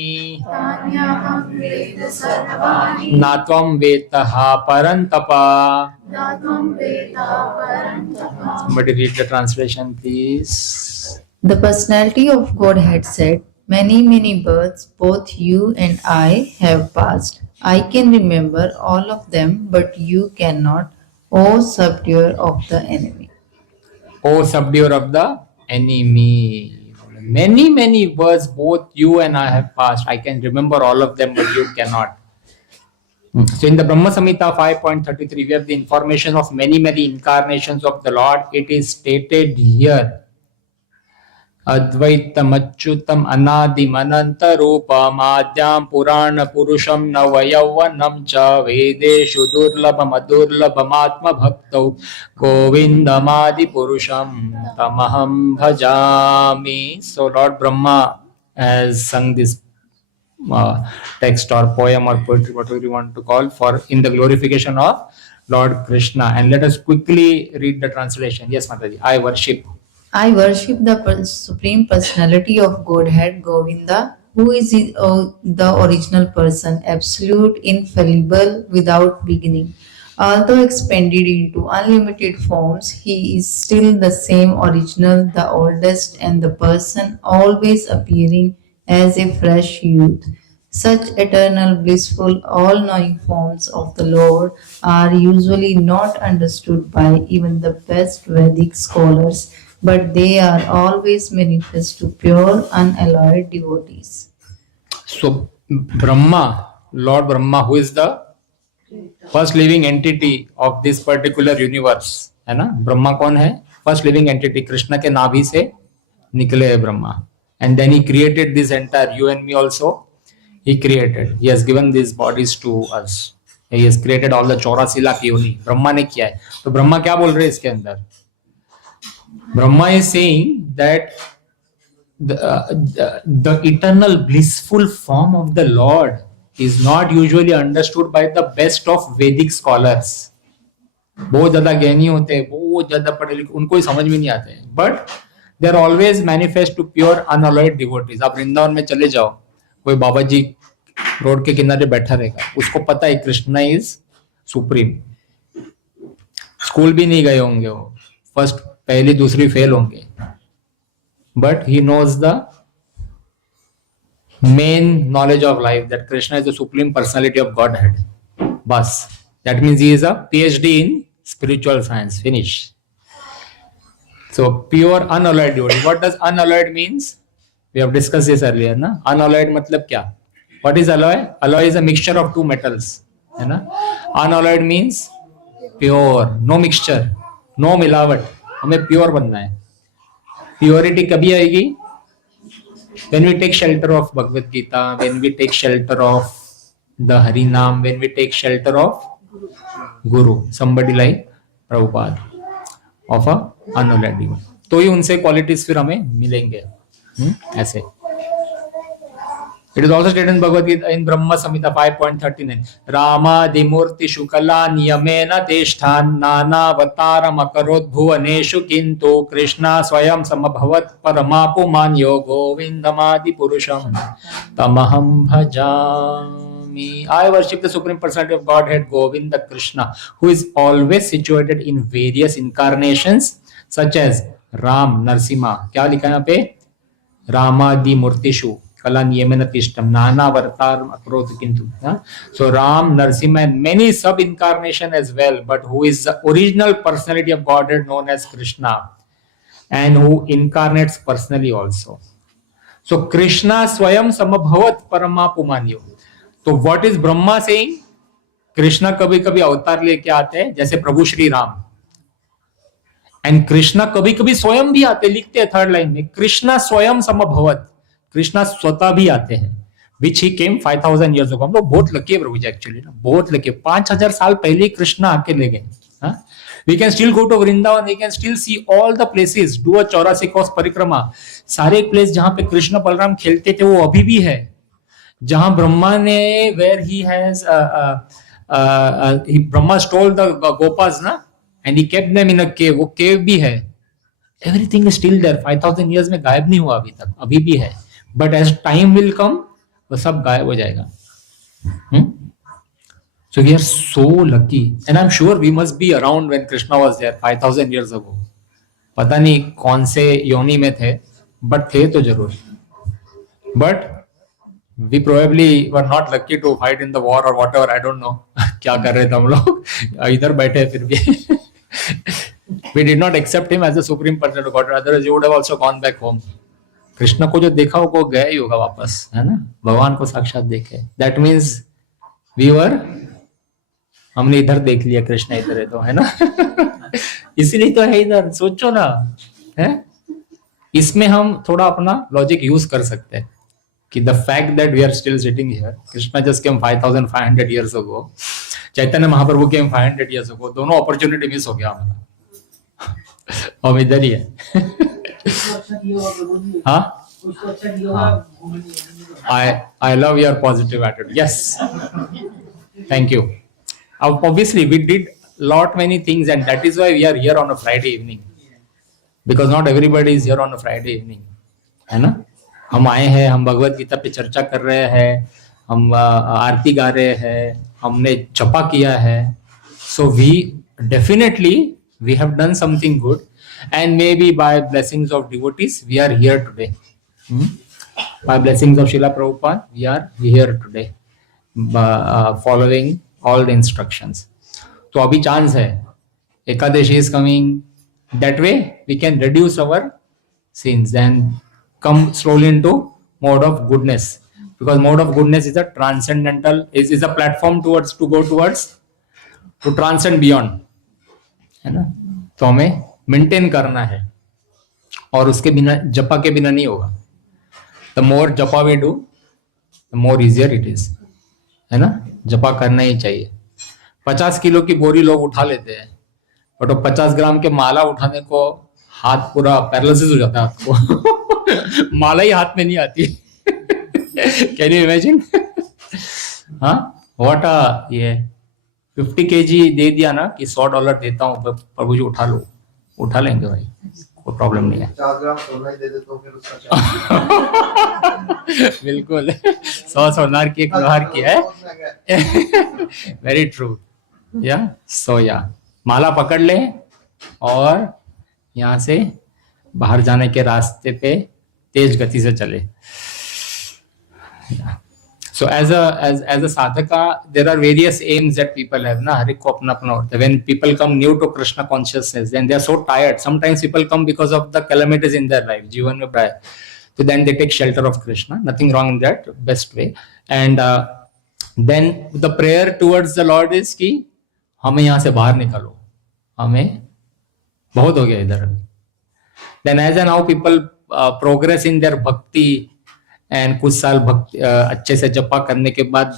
न त्वं वेत्तः परन्तप. Somebody read the translation, please. The personality of Godhead said, "Many, many births both you and I have passed. I can remember all of them, but you cannot, O subduer of the enemy." O subduer of the enemy. Many, many births both you and I have passed. I can remember all of them, but you cannot. So in the Brahma Samhita 5.33, we have the information of many, many incarnations of the Lord. It is stated here. Advaitam Achyutam Anadim Ananta Rupam Adyam Purana Purusham Navayavanam Cha Vedeshu Durlabham Adurlabham Atma Bhaktau Govindam Adi Purusham Tamaham Bhajami. So Lord Brahma has sung this text or poem or poetry, whatever you want to call, for in the glorification of Lord Krishna. And let us quickly read the translation. Yes, Mataji. I worship the Supreme Personality of Godhead, Govinda, who is the original person, absolute, infallible, without beginning. Although expanded into unlimited forms, he is still the same original, the oldest, and the person always appearing as a fresh youth. Such eternal, blissful, all knowing forms of the Lord are usually not understood by even the best Vedic scholars, but they are always manifest to pure, unalloyed devotees. So Brahma, Lord Brahma, who is the first living entity of this particular universe, है ना. ब्रह्मा कौन है? First living entity. Krishna के नाभि से निकले है Brahma. And then he created this entire, you and me also he created. He has given this bodies to us. He has created all the 84 lakh yoni. Brahma ने किया है. तो ब्रह्मा क्या बोल रहे हैं इसके अंदर? Brahma is saying that the eternal blissful form of the Lord is not usually understood by the best of Vedic scholars. बहुत ज्यादा ज्ञानी होते हैं, बहुत ज्यादा पढ़े लिखे, उनको ही समझ में नहीं आते हैं. But they are always manifest to pure unalloyed devotees. आप वृंदावन में चले जाओ, कोई बाबा जी रोड के किनारे बैठा रहेगा, उसको पता है कृष्णा इज सुप्रीम. स्कूल भी नहीं गए होंगे वो, फर्स्ट पहली दूसरी फेल होंगे, but he knows the main knowledge of life that Krishna is the supreme personality of Godhead. Bas. That means he is a PhD in spiritual science. Finish. So pure unalloyed devotee. What does unalloyed means? We have discussed this earlier, na? Unalloyed matlab kya? What is alloy? Alloy is a mixture of two metals, है ना? Unalloyed means pure, no mixture, no मिलावट. हमें pure बनना है. Purity कभी आएगी? when we take shelter of Bhagavad Gita, when we take shelter of the Hari Naam, when we take shelter of Guru, somebody like Prabhupada, of a unalloyed devotee, तो ही उनसे qualities फिर हमें मिलेंगे. ऐसे. It is also stated in Bhagavad Gita in Brahma Samhita 5.39. Ramadimurti Shukala Niyamena Teshtan Nanavataram Akarot Bhuvaneshu Kintu Krishna Swayam Samabhavat Paramapumanyo Govindamadi Purusham Tamaham Bhajami. I worship the Supreme Personality of Godhead, Govinda Krishna, who is always situated in various incarnations such as Ram, Narsimha. क्या लिखा है यहाँ पे? Ramadimurtishu Kala Niyamena Tishtam Nana Vartar Akrot Kintu. So Ram, Narsimha and many sub-incarnation as well, but who is the original personality of Godhead known as Krishna and who incarnates personally also. So Krishna Swayam Samabhavat Paramapumanyo. So what is Brahma saying? Krishna कभी कभी अवतार लेके आते हैं जैसे प्रभु Shri Ram. And Krishna कभी कभी स्वयं भी आते, लिखते हैं थर्ड लाइन में, कृष्णा स्वयं समभवत. कृष्णा स्वतः भी आते हैं, विच ही केम 5000 years ago. हम लोग बहुत लकी है प्रभु जी, एक्चुअली ना, बहुत लकी. 5000 साल पहले कृष्णा आके ले गए. We can still go to Vrindavan, we can still see all the places, do a 84 kos parikrama. सारे प्लेस जहां पे कृष्ण बलराम खेलते थे वो अभी भी है. जहां ब्रह्मा ने, where he has Brahma stole the गोपास ना, and he kept them in a cave, वो cave भी है. Everything is still there. 5000 years में गायब नहीं हुआ अभी तक, अभी भी है. But as time will come, वो सब गायब हो जाएगा. So we are so lucky, and I'm sure we must be around when Krishna was there 5000 years ago. पता नहीं कौन से योनि में थे, but थे तो जरूर. But we probably were not lucky to fight in the war or whatever. I don't know क्या कर रहे थे हम लोग, इधर बैठे फिर भी. We did not accept him as the supreme person of God. Otherwise, you would have also gone back home. Krishna को जो देखा वो गया ही होगा वापस, है ना, भगवान को साक्षात देखे. That means we were, हमने इधर देख लिया, कृष्ण इधर है तो, है ना. इसलिए तो है इधर. सोचो ना, है. इसमें हम थोड़ा अपना लॉजिक यूज कर सकते हैं कि the fact that we are still sitting here, Krishna just came 5500 years ago, Chaitanya Mahaprabhu came 500 years ago, दोनों अपॉर्चुनिटी मिस हो गया हमारा. हम इधर ही है. हाँ, I love your positive attitude. Yes, thank you. Obviously, we did lot many things, and that is why we are here on a Friday evening, because not everybody is here on a Friday evening, है ना. हम आए हैं, हम भगवत गीता पे चर्चा कर रहे हैं, हम आरती गा रहे हैं, हमने जपा किया है. So we definitely we have done something good, and maybe by blessings of devotees we are here today. By blessings of Srila Prabhupada, we are here today, following all the instructions. तो अभी chance है, Ekadashi is coming. That way we can reduce our sins and come slowly into mode of goodness, because mode of goodness is a transcendental, is a platform towards to go towards to transcend beyond, है ना. तो हमें maintain करना है और उसके बिना, जपा के बिना नहीं होगा. The more जपा we do, the more easier it is, है ना. जपा करना ही चाहिए. 50 किलो की बोरी लोग उठा लेते हैं, बट वो 50 ग्राम के माला उठाने को हाथ पूरा पैरालिसिस हो जाता है आपको. माला ही हाथ में नहीं आती. Can you imagine? हाँ, व्हाट ये 50 kg दे दिया ना कि $100 देता हूँ प्रभु जी, उठा लो, उठा लेंगे भाई, कोई प्रॉब्लम नहीं है. 50 ग्राम सोना ही दे दे तो फिर उसका बिल्कुल. 100 सोनार की एक लोहार की है. Very true. या सो या माला पकड़ ले और यहाँ से बाहर जाने के रास्ते पे तेज गति से चले. So as a sadhaka, there are various aims that people have. Na, हर एक को अपना अपना होता है. When people come new to Krishna consciousness, then they are so tired. Sometimes people come because of the calamities in their life. जीवन में प्राय. So then they take shelter of Krishna. Nothing wrong in that. Best way. And then the prayer towards the Lord is कि हमें यहाँ से बाहर निकालो. हमें बहुत हो गया इधर. Then as and how people progress in their bhakti, and कुछ साल भक्ति अच्छे से जपा करने के बाद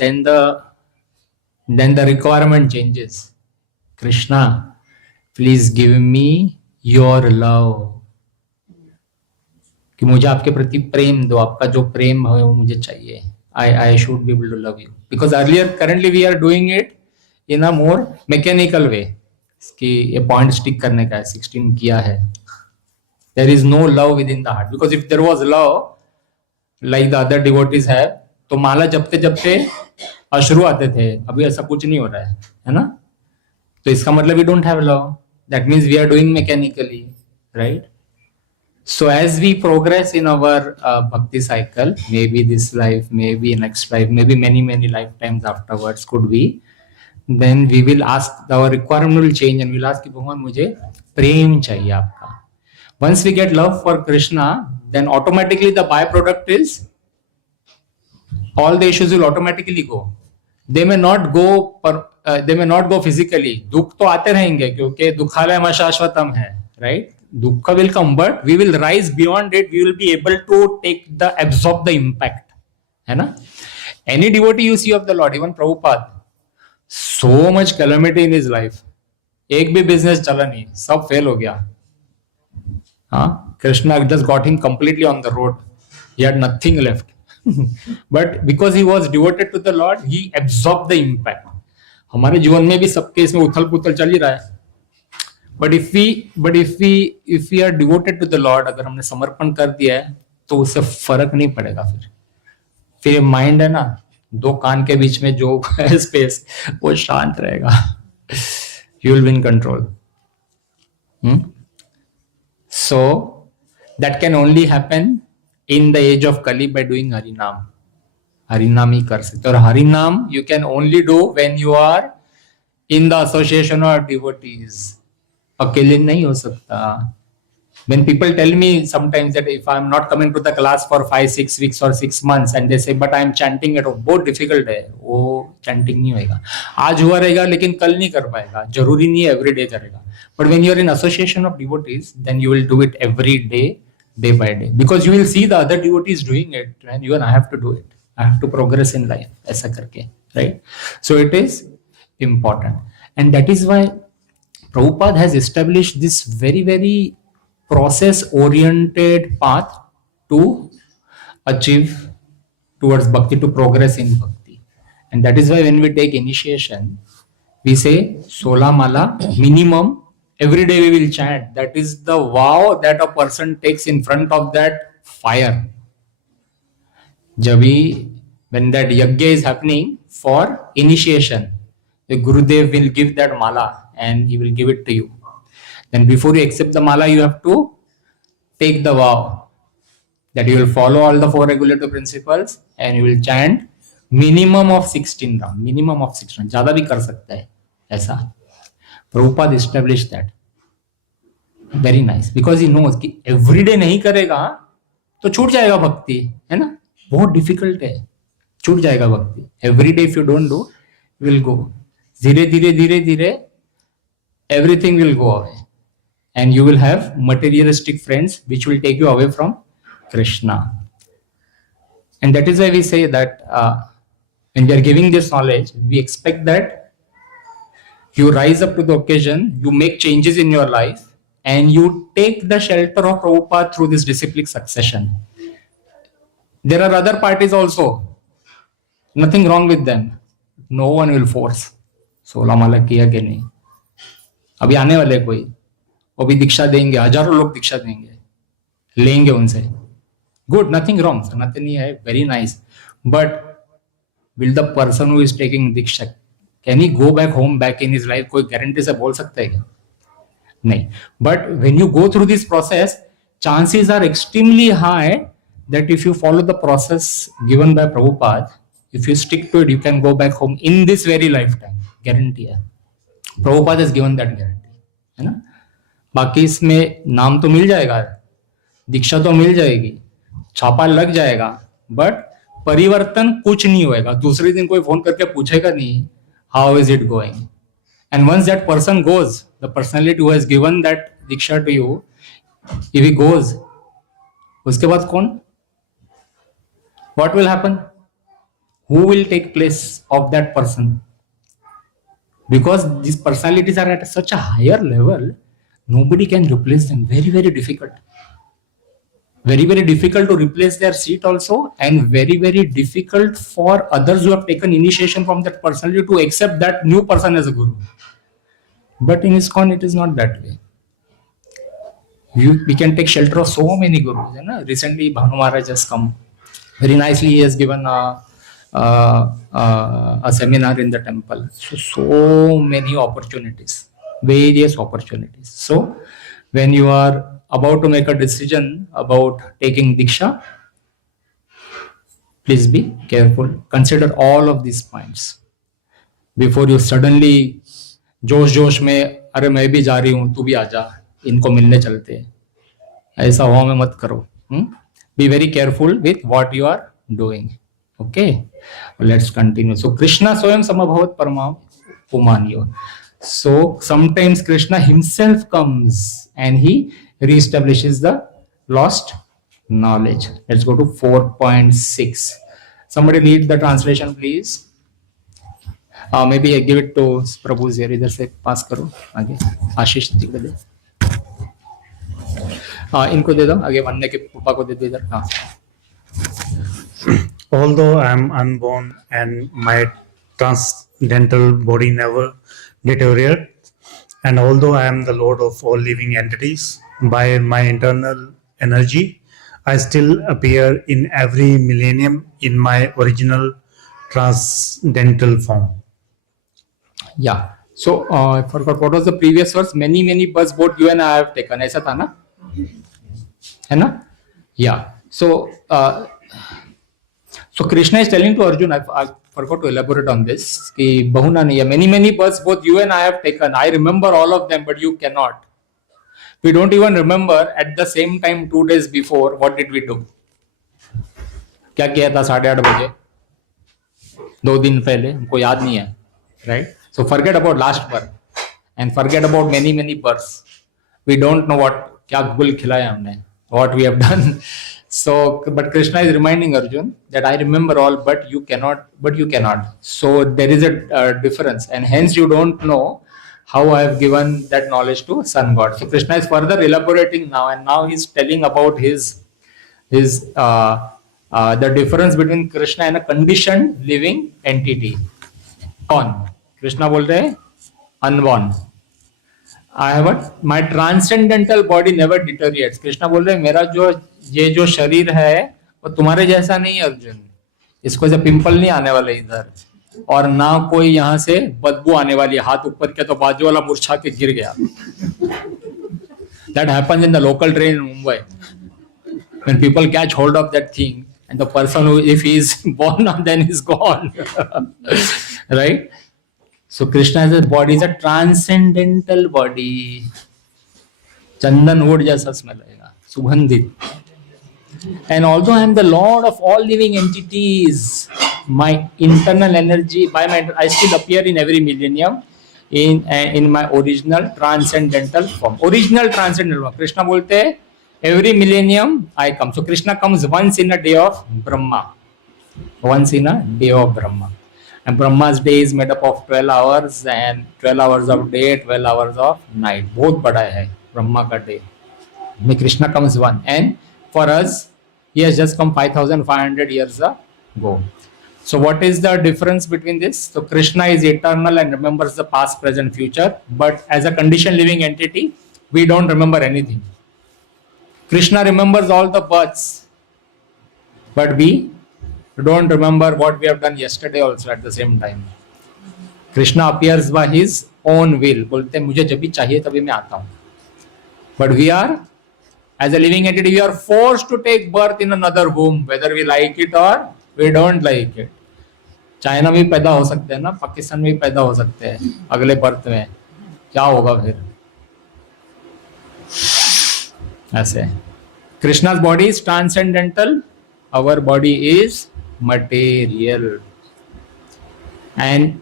then the requirement changes. Krishna, please give me your love. कि मुझे आपके प्रति प्रेम दो, आपका जो प्रेम है वो मुझे चाहिए. I should be able to love you. Because currently we are doing it in a more mechanical way. कि ये पॉइंट स्टिक करने का है, 16 किया है. There is no love within the heart. Because if there was love, like the other devotees have, तो माला जपते जपते अश्रु आते थे. अभी ऐसा कुछ नहीं हो रहा है ना. तो इसका मतलब we don't have love. That means we are doing mechanically, right? So as we progress in our bhakti cycle, maybe this life, maybe next life, maybe many lifetimes afterwards could be, then we will ask, our requirement will change and we'll ask कि भगवान मुझे प्रेम चाहिए आपका. Once we get love for Krishna, then automatically the byproduct is all the issues will automatically go. They may not go physically. दुख तो आते रहेंगे क्योंकि दुखालयम अशाश्वतम है, right? Dukkha will come, but we will rise beyond it. We will be able to absorb the impact, है ना? Any devotee you see of the Lord, even Prabhupada, so much calamity in his life. एक भी business चला नहीं, सब fail हो गया. हाँ, Krishna just got him completely on the road. He had nothing left. But because he was devoted to the Lord, he absorbed the impact. हमारे जीवन में भी सबके इसमें उथल पुथल चल ही रहा है. But if we are devoted to the Lord, अगर हमने समर्पण कर दिया है तो उससे फर्क नहीं पड़ेगा. फिर माइंड है ना, दो कान के बीच में जो है स्पेस, वो शांत रहेगा. You will be in control. So that can only happen in the age of Kali by doing Harinam. Harinam ही कर सकते. और Harinam you can only do when you are in the association of devotees. अकेले नहीं हो सकता. When people tell me sometimes that if I'm not coming to the class for 5-6 weeks or 6 months and they say but I'm chanting at home, बहुत difficult है. वो chanting नहीं होएगा. आज हुआ रहेगा लेकिन कल नहीं कर पाएगा. जरूरी नहीं है every day करेगा. But when you're in association of devotees, then you will do it every day, day by day. Because you will see the other devotees doing it and even I have to do it. I have to progress in life. ऐसा करके, right? So it is important. And that is why Prabhupada has established this very process-oriented path to achieve towards bhakti, to progress in bhakti. And that is why when we take initiation, we say 16 mala minimum. Every day we will chant. That is the vow that a person takes in front of that fire. When that yajna is happening for initiation, the Gurudev will give that mala and he will give it to you. Then before you accept the mala, you have to take the vow that you will follow all the 4 regulative principles and you will chant minimum of 16 round, minimum of 16 round. ज्यादा भी कर सकता है ऐसा. Prabhupada established that. Very nice, because he knows कि everyday नहीं करेगा तो छूट जाएगा भक्ति, है ना. बहुत डिफिकल्ट है, छूट जाएगा भक्ति. Everyday if you don't do, will go. धीरे धीरे धीरे धीरे everything will go away and you will have materialistic friends which will take you away from Krishna. And that is why we say that when we are giving this knowledge, we expect that you rise up to the occasion, you make changes in your life, and you take the shelter of Prabhupada through this disciplic succession. There are other parties also, nothing wrong with them. No one will force. 16 माला किया कि नहीं, अभी आने वाले कोई, वो भी दीक्षा देंगे, हजारों लोग दीक्षा देंगे, लेंगे उनसे. Good, nothing wrong, सनातन ही है, very nice. But will the person who is taking diksha, can he go back home back in his life? कोई guarantee से बोल सकता है क्या? नहीं. But when you go through this process, chances are extremely high that if you follow the process given by Prabhupada, if you stick to it, you can go back home in this very lifetime. Guarantee है. Prabhupada has given that guarantee, है ना. बाकी इसमें नाम तो मिल जाएगा, दीक्षा तो मिल जाएगी, छापा लग जाएगा, बट परिवर्तन कुछ नहीं होएगा. दूसरे दिन कोई फोन करके पूछेगा नहीं how is it going. And once that person goes, the personality who has given that diksha to you, if he goes, उसके बाद कौन, what will happen, who will take place of that person? Because these personalities are at such a higher level, nobody can replace them. Very, very difficult. Very, very difficult to replace their seat also, and very, very difficult for others who have taken initiation from that personality to accept that new person as a guru. But in ISKCON, it is not that way. We can take shelter of so many gurus. You know? Recently, Bhanu Maharaj has come. Very nicely, he has given a seminar in the temple. So many opportunities, various opportunities. So when you are about to make a decision about taking diksha, please be careful. Consider all of these points before you suddenly जोश में, अरे मैं भी जा रही हूँ, तू भी आजा, इनको मिलने चलते हैं, ऐसा हुआ में मत करो. Be very careful with what you are doing. Okay, let's continue. So Krishna Swayam Samabhavat Paramam Pumanyo. So sometimes Krishna himself comes and he reestablishes the lost knowledge. Let's go to 4.6. Somebody read the translation, please. Maybe I give it to Prabhu's here. इधर से पास करो आगे. आशीष जी को दे. इनको दे दो आगे. वन्य के पापा को दे दो इधर. हाँ. Although I am unborn and my transcendental body never deteriorates, and although I am the Lord of all living entities, by my internal energy, I still appear in every millennium in my original transcendental form. Yeah. So I forgot what was the previous verse. Many births both you and I have taken. ऐसा था ना? है ना? Yeah. So Krishna is telling to Arjuna, I forgot to elaborate on this, कि बहुना नहीं है. Many births both you and I have taken. I remember all of them, but you cannot. We don't even remember at the same time 2 days before what did we do. क्या किया था 8:30 बजे 2 दिन पहले, हमको याद नहीं है, right? So forget about last birth and forget about many births. We don't know what क्या गुल खिलाया हमने, what we have done. So, but Krishna is reminding Arjun that I remember all, but you cannot. So there is a difference, and hence you don't know how I have given that knowledge to Sun God. So Krishna is further elaborating now, and now he's telling about his the difference between Krishna and a conditioned living entity. On Krishna बोल रहे हैं unborn. I have my transcendental body never deteriorates. Krishna बोल रहे हैं मेरा जो शरीर है वो तुम्हारे जैसा नहीं है अर्जुन. इसको से पिंपल नहीं आने वाले इधर, और ना कोई यहाँ से बदबू आने वाली. हाथ ऊपर किया तो बाजू वाला मुरझा के गिर गया. That happens in the local train in Mumbai. When people catch hold of that thing, and the person who, if he is born, then he's gone. Right? So Krishna as a body is a transcendental body. Chandan wood jaisa smell आएगा, सुगंधित. And although I am the Lord of all living entities, my internal energy, I still appear in every millennium in my original transcendental form. Original transcendental form. Krishna बोलते हैं, every millennium I come. So Krishna comes once in a day of Brahma. Once in a day of Brahma. And Brahma's day is made up of 12 hours and 12 hours of day, 12 hours of night. बहुत बड़ा है Brahma का day. May Krishna comes one. And for us, he has just come 5,500 years ago. So what is the difference between this? So Krishna is eternal and remembers the past, present, future. But as a conditioned living entity, we don't remember anything. Krishna remembers all the births. But we don't remember what we have done yesterday also at the same time. Krishna appears by his own will. बोलते हैं मुझे जब भी चाहिए तभी मैं आता हूँ. But we are, as a living entity, we are forced to take birth in another womb, whether we like it or we don't like it. China में भी पैदा हो सकते हैं ना, पाकिस्तान में भी पैदा हो सकते हैं अगले बर्थ में. क्या होगा फिर? ऐसे. Krishna's body is transcendental. Our body is material. And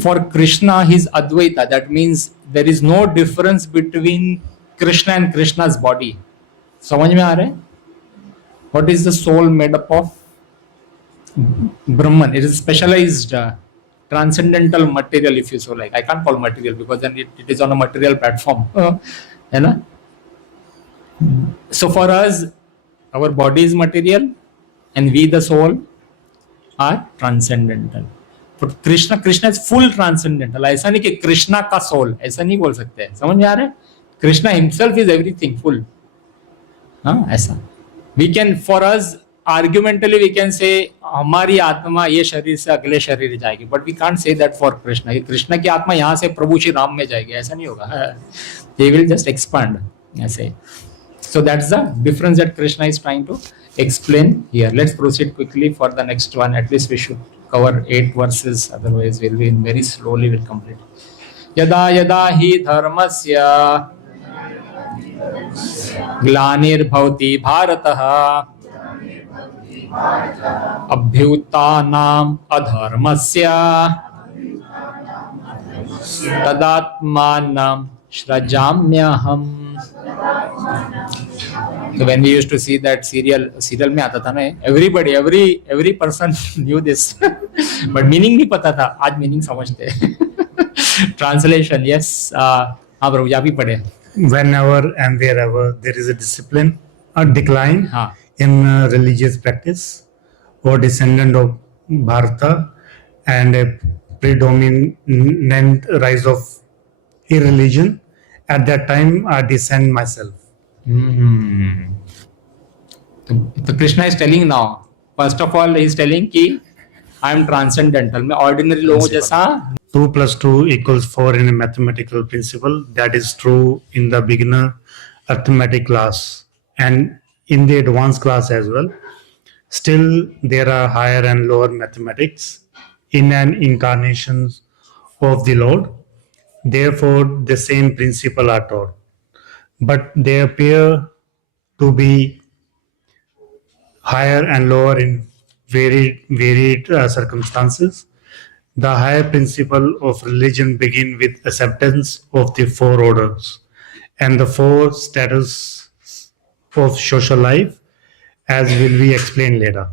for Krishna, he's Advaita. That means there is no difference between Krishna and Krishna's body. समझ में आ रहा है? What is the soul made up of? Brahman. It is specialized transcendental material, if you so like. I can't call material because then it is on a material platform. है ना? So for us, our body is material and we, the soul, are transcendental. But Krishna is full transcendental. ऐसा नहीं कि कृष्णा का soul, ऐसा नहीं बोल सकते हैं. समझ में आ रहा है? Krishna himself is everything, full. हाँ, ऐसा. We can, for us, argumentally we can say हमारी आत्मा ये शरीर से अगले शरीर जाएगी. But we can't say that for Krishna. Krishna की आत्मा यहाँ से प्रभु श्री राम में जाएगी. ऐसा नहीं होगा. They will just expand. ऐसे. So that's the difference that Krishna is trying to explain here. Let's proceed quickly for the next one. At least we should cover 8 verses. Otherwise, we'll be in very slowly we'll complete. Yada yada hi dharmasya ग्लानिर्भवति भारतः अभ्युत्थानम् अधर्मस्य तदात्मानं सृजाम्यहम्. So when we used to see that serial में आता था ना, every person knew this, but meaning नहीं पता था. आज meaning समझते हैं. Translation, yes. हाँ प्रभु आप ही पढ़े. Whenever and wherever there is a decline in religious practice or descendant of Bharata and a predominant rise of irreligion, at that time I descend myself. So Krishna is telling now, first of all he is telling कि I am transcendental. मैं ordinary लोगों जैसा 2 plus 2 equals 4 in a mathematical principle. That is true in the beginner arithmetic class and in the advanced class as well. Still, there are higher and lower mathematics in an incarnation of the Lord. Therefore, the same principle are taught. But they appear to be higher and lower in varied circumstances. The higher principle of religion begin with acceptance of the 4 orders and the 4 status of social life, as will be explained later.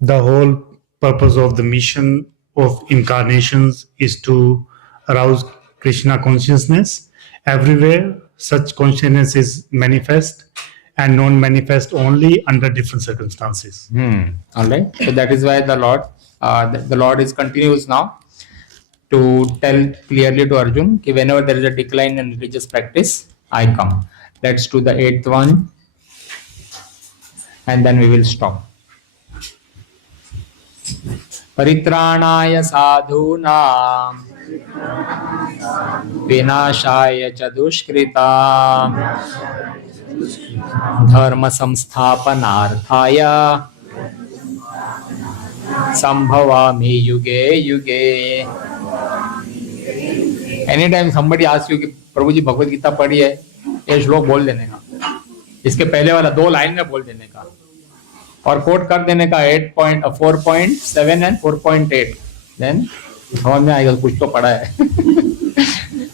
The whole purpose of the mission of incarnations is to arouse Krishna consciousness. Everywhere such consciousness is manifest and non-manifest only under different circumstances. All right. So that is why the Lord is continues now to tell clearly to Arjun that whenever there is a decline in religious practice, I come. Let's do the 8th one and then we will stop. Paritrāṇāya sadhūnāṃ vināṣāya ca duṣkrītāṃ धर्म संस्थापनार्थाय संभवामि युगे युगे. Any time somebody asks you कि प्रभु जी भगवत गीता पढ़ी है, ये श्लोक बोल देने का, इसके पहले वाला 2 लाइन में बोल देने का और कोट कर देने का 4.7 एंड 4.8. देन समझ में आएगा कुछ तो पढ़ा है.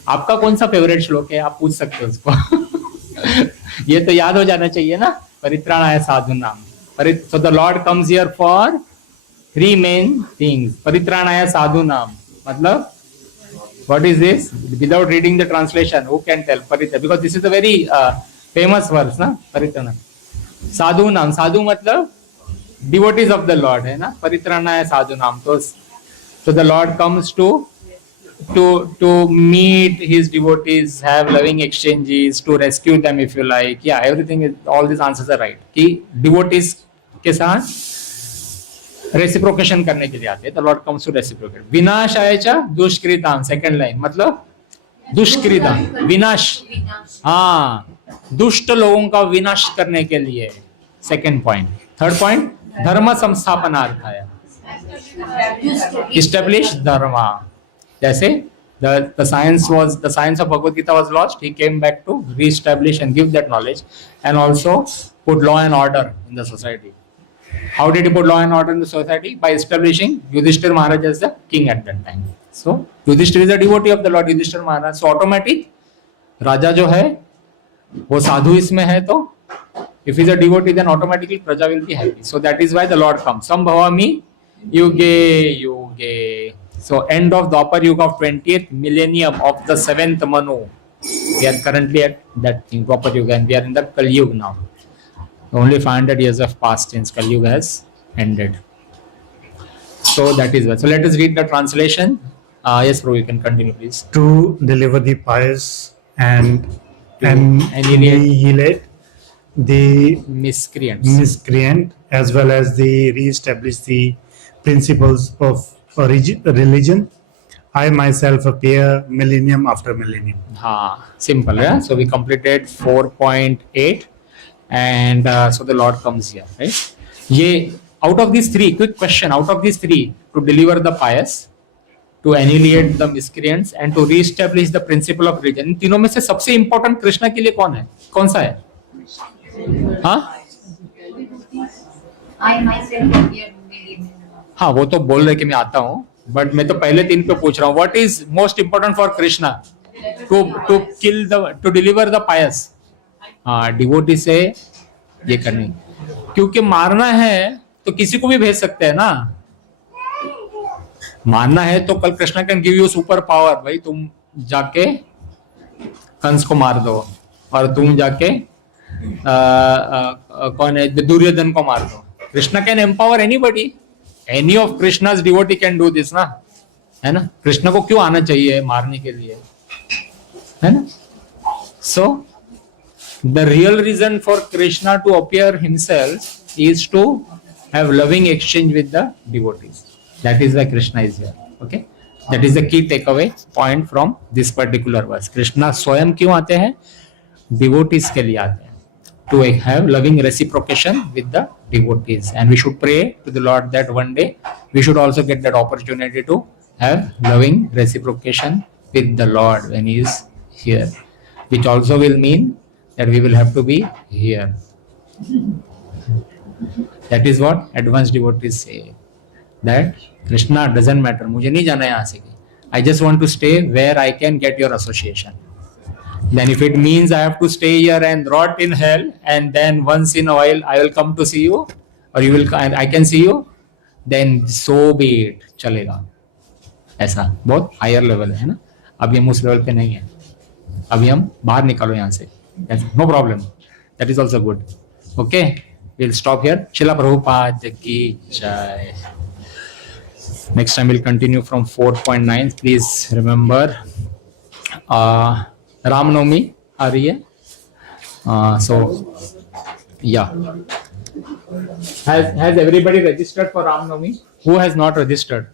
आपका कौन सा फेवरेट श्लोक है, आप पूछ सकते हो उसको. ये तो याद हो जाना चाहिए ना. परित्राणाय साधूनाम. So the Lord comes here for 3 main things. परित्राणाय साधूनाम मतलब what is this? Without reading the translation, who can tell? Because this is a very famous verse, na? Paritrana. Sadhu naam. Sadhu matlab devotees of the Lord, hai na? Paritrana hai sadhu naam. So the Lord comes to meet his devotees, have loving exchanges, to rescue them if you like. Yeah, everything is, all these answers are right. कि devotees के साथ reciprocation करने के लिए आते हैं. The lord comes to reciprocate. विनाशाय च दुष्कृताम. सेकंड लाइन मतलब दुष्कृताम विनाश. हाँ, दुष्ट लोगों का विनाश करने के लिए. Second point. थर्ड पॉइंट धर्म संस्थापनार्थाय. इस्टेब्लिश धर्म. जैसे the science of Bhagavad Gita was lost, he came back to re-establish and give that knowledge and also put law and order in the society. How did he put law and order in the society? By establishing Yudhishthir Maharaj as the king at that time. So Yudhishthir is a devotee of the Lord Yudhishthir Maharaj. So automatic राजा जो है वो साधु इसमें है, तो if he is a devotee then automatically praja will be happy. So that is why the Lord comes. Sambhavami yuge yuge. So end of Dwapar Yuga of 20th millennium of the 7th Manu. We are currently at that in Dwapar Yuga and we are in the Kali Yuga now. Only 500 years have passed since Kali Yuga has ended. So that is what. So let us read the translation. Yes, Prabhu, you can continue, please. To deliver the pious and annihilate the miscreant as well as the re-establish the principles of religion, I myself appear millennium after millennium. Simple, yeah? So we completed 4.8 and so the Lord comes here, right? Ye, out of these 3, quick question, out of these 3, to deliver the pious, to annihilate the miscreants and to re-establish the principle of religion, इन तीनों में से सबसे important Krishna के लिए कौन सा है? हाँ? हाँ, वो तो बोल रहे कि मैं आता हूँ, बट मैं तो पहले 3 पे पूछ रहा हूँ. What is most important for Krishna? To deliver the pious. हाँ, डिवोटी से ये करनी, क्योंकि मारना है तो किसी को भी भेज सकते हैं ना. मारना है तो कल Krishna can give you super power. भाई तुम जाके कंस को मार दो और तुम जाके कौन है दुर्योधन को मार दो. Krishna can empower anybody. Any of Krishna's devotee can do this ना, है ना. कृष्ण को क्यों आना चाहिए मारने के लिए, है ना. So the real reason for Krishna to appear himself is to have loving exchange with the devotees. That is why Krishna is here. Okay, that is the key takeaway point from this particular verse. Krishna स्वयं क्यों आते हैं? Devotees के लिए आते हैं. To have loving reciprocation with the devotees, and we should pray to the Lord that one day we should also get that opportunity to have loving reciprocation with the Lord when He is here, which also will mean that we will have to be here. That is what advanced devotees say. That Krishna doesn't matter. मुझे नहीं जाना यहाँ से. I just want to stay where I can get your association. Then if it means I have to stay here and rot in hell, and then once in a while I will come to see you, or you will, I can see you, then so be it. चलेगा. ऐसा बहुत higher level है ना. अभी हम उस level पे नहीं है. अभी हम बाहर निकालो यहाँ से. No problem. That is also good. Okay. We'll stop here. Srila Prabhupada ki jai. Next time we'll continue from 4.9. Please remember Ram Navami आ रही है. So yeah, has everybody registered for Ram Navami? Who has not registered?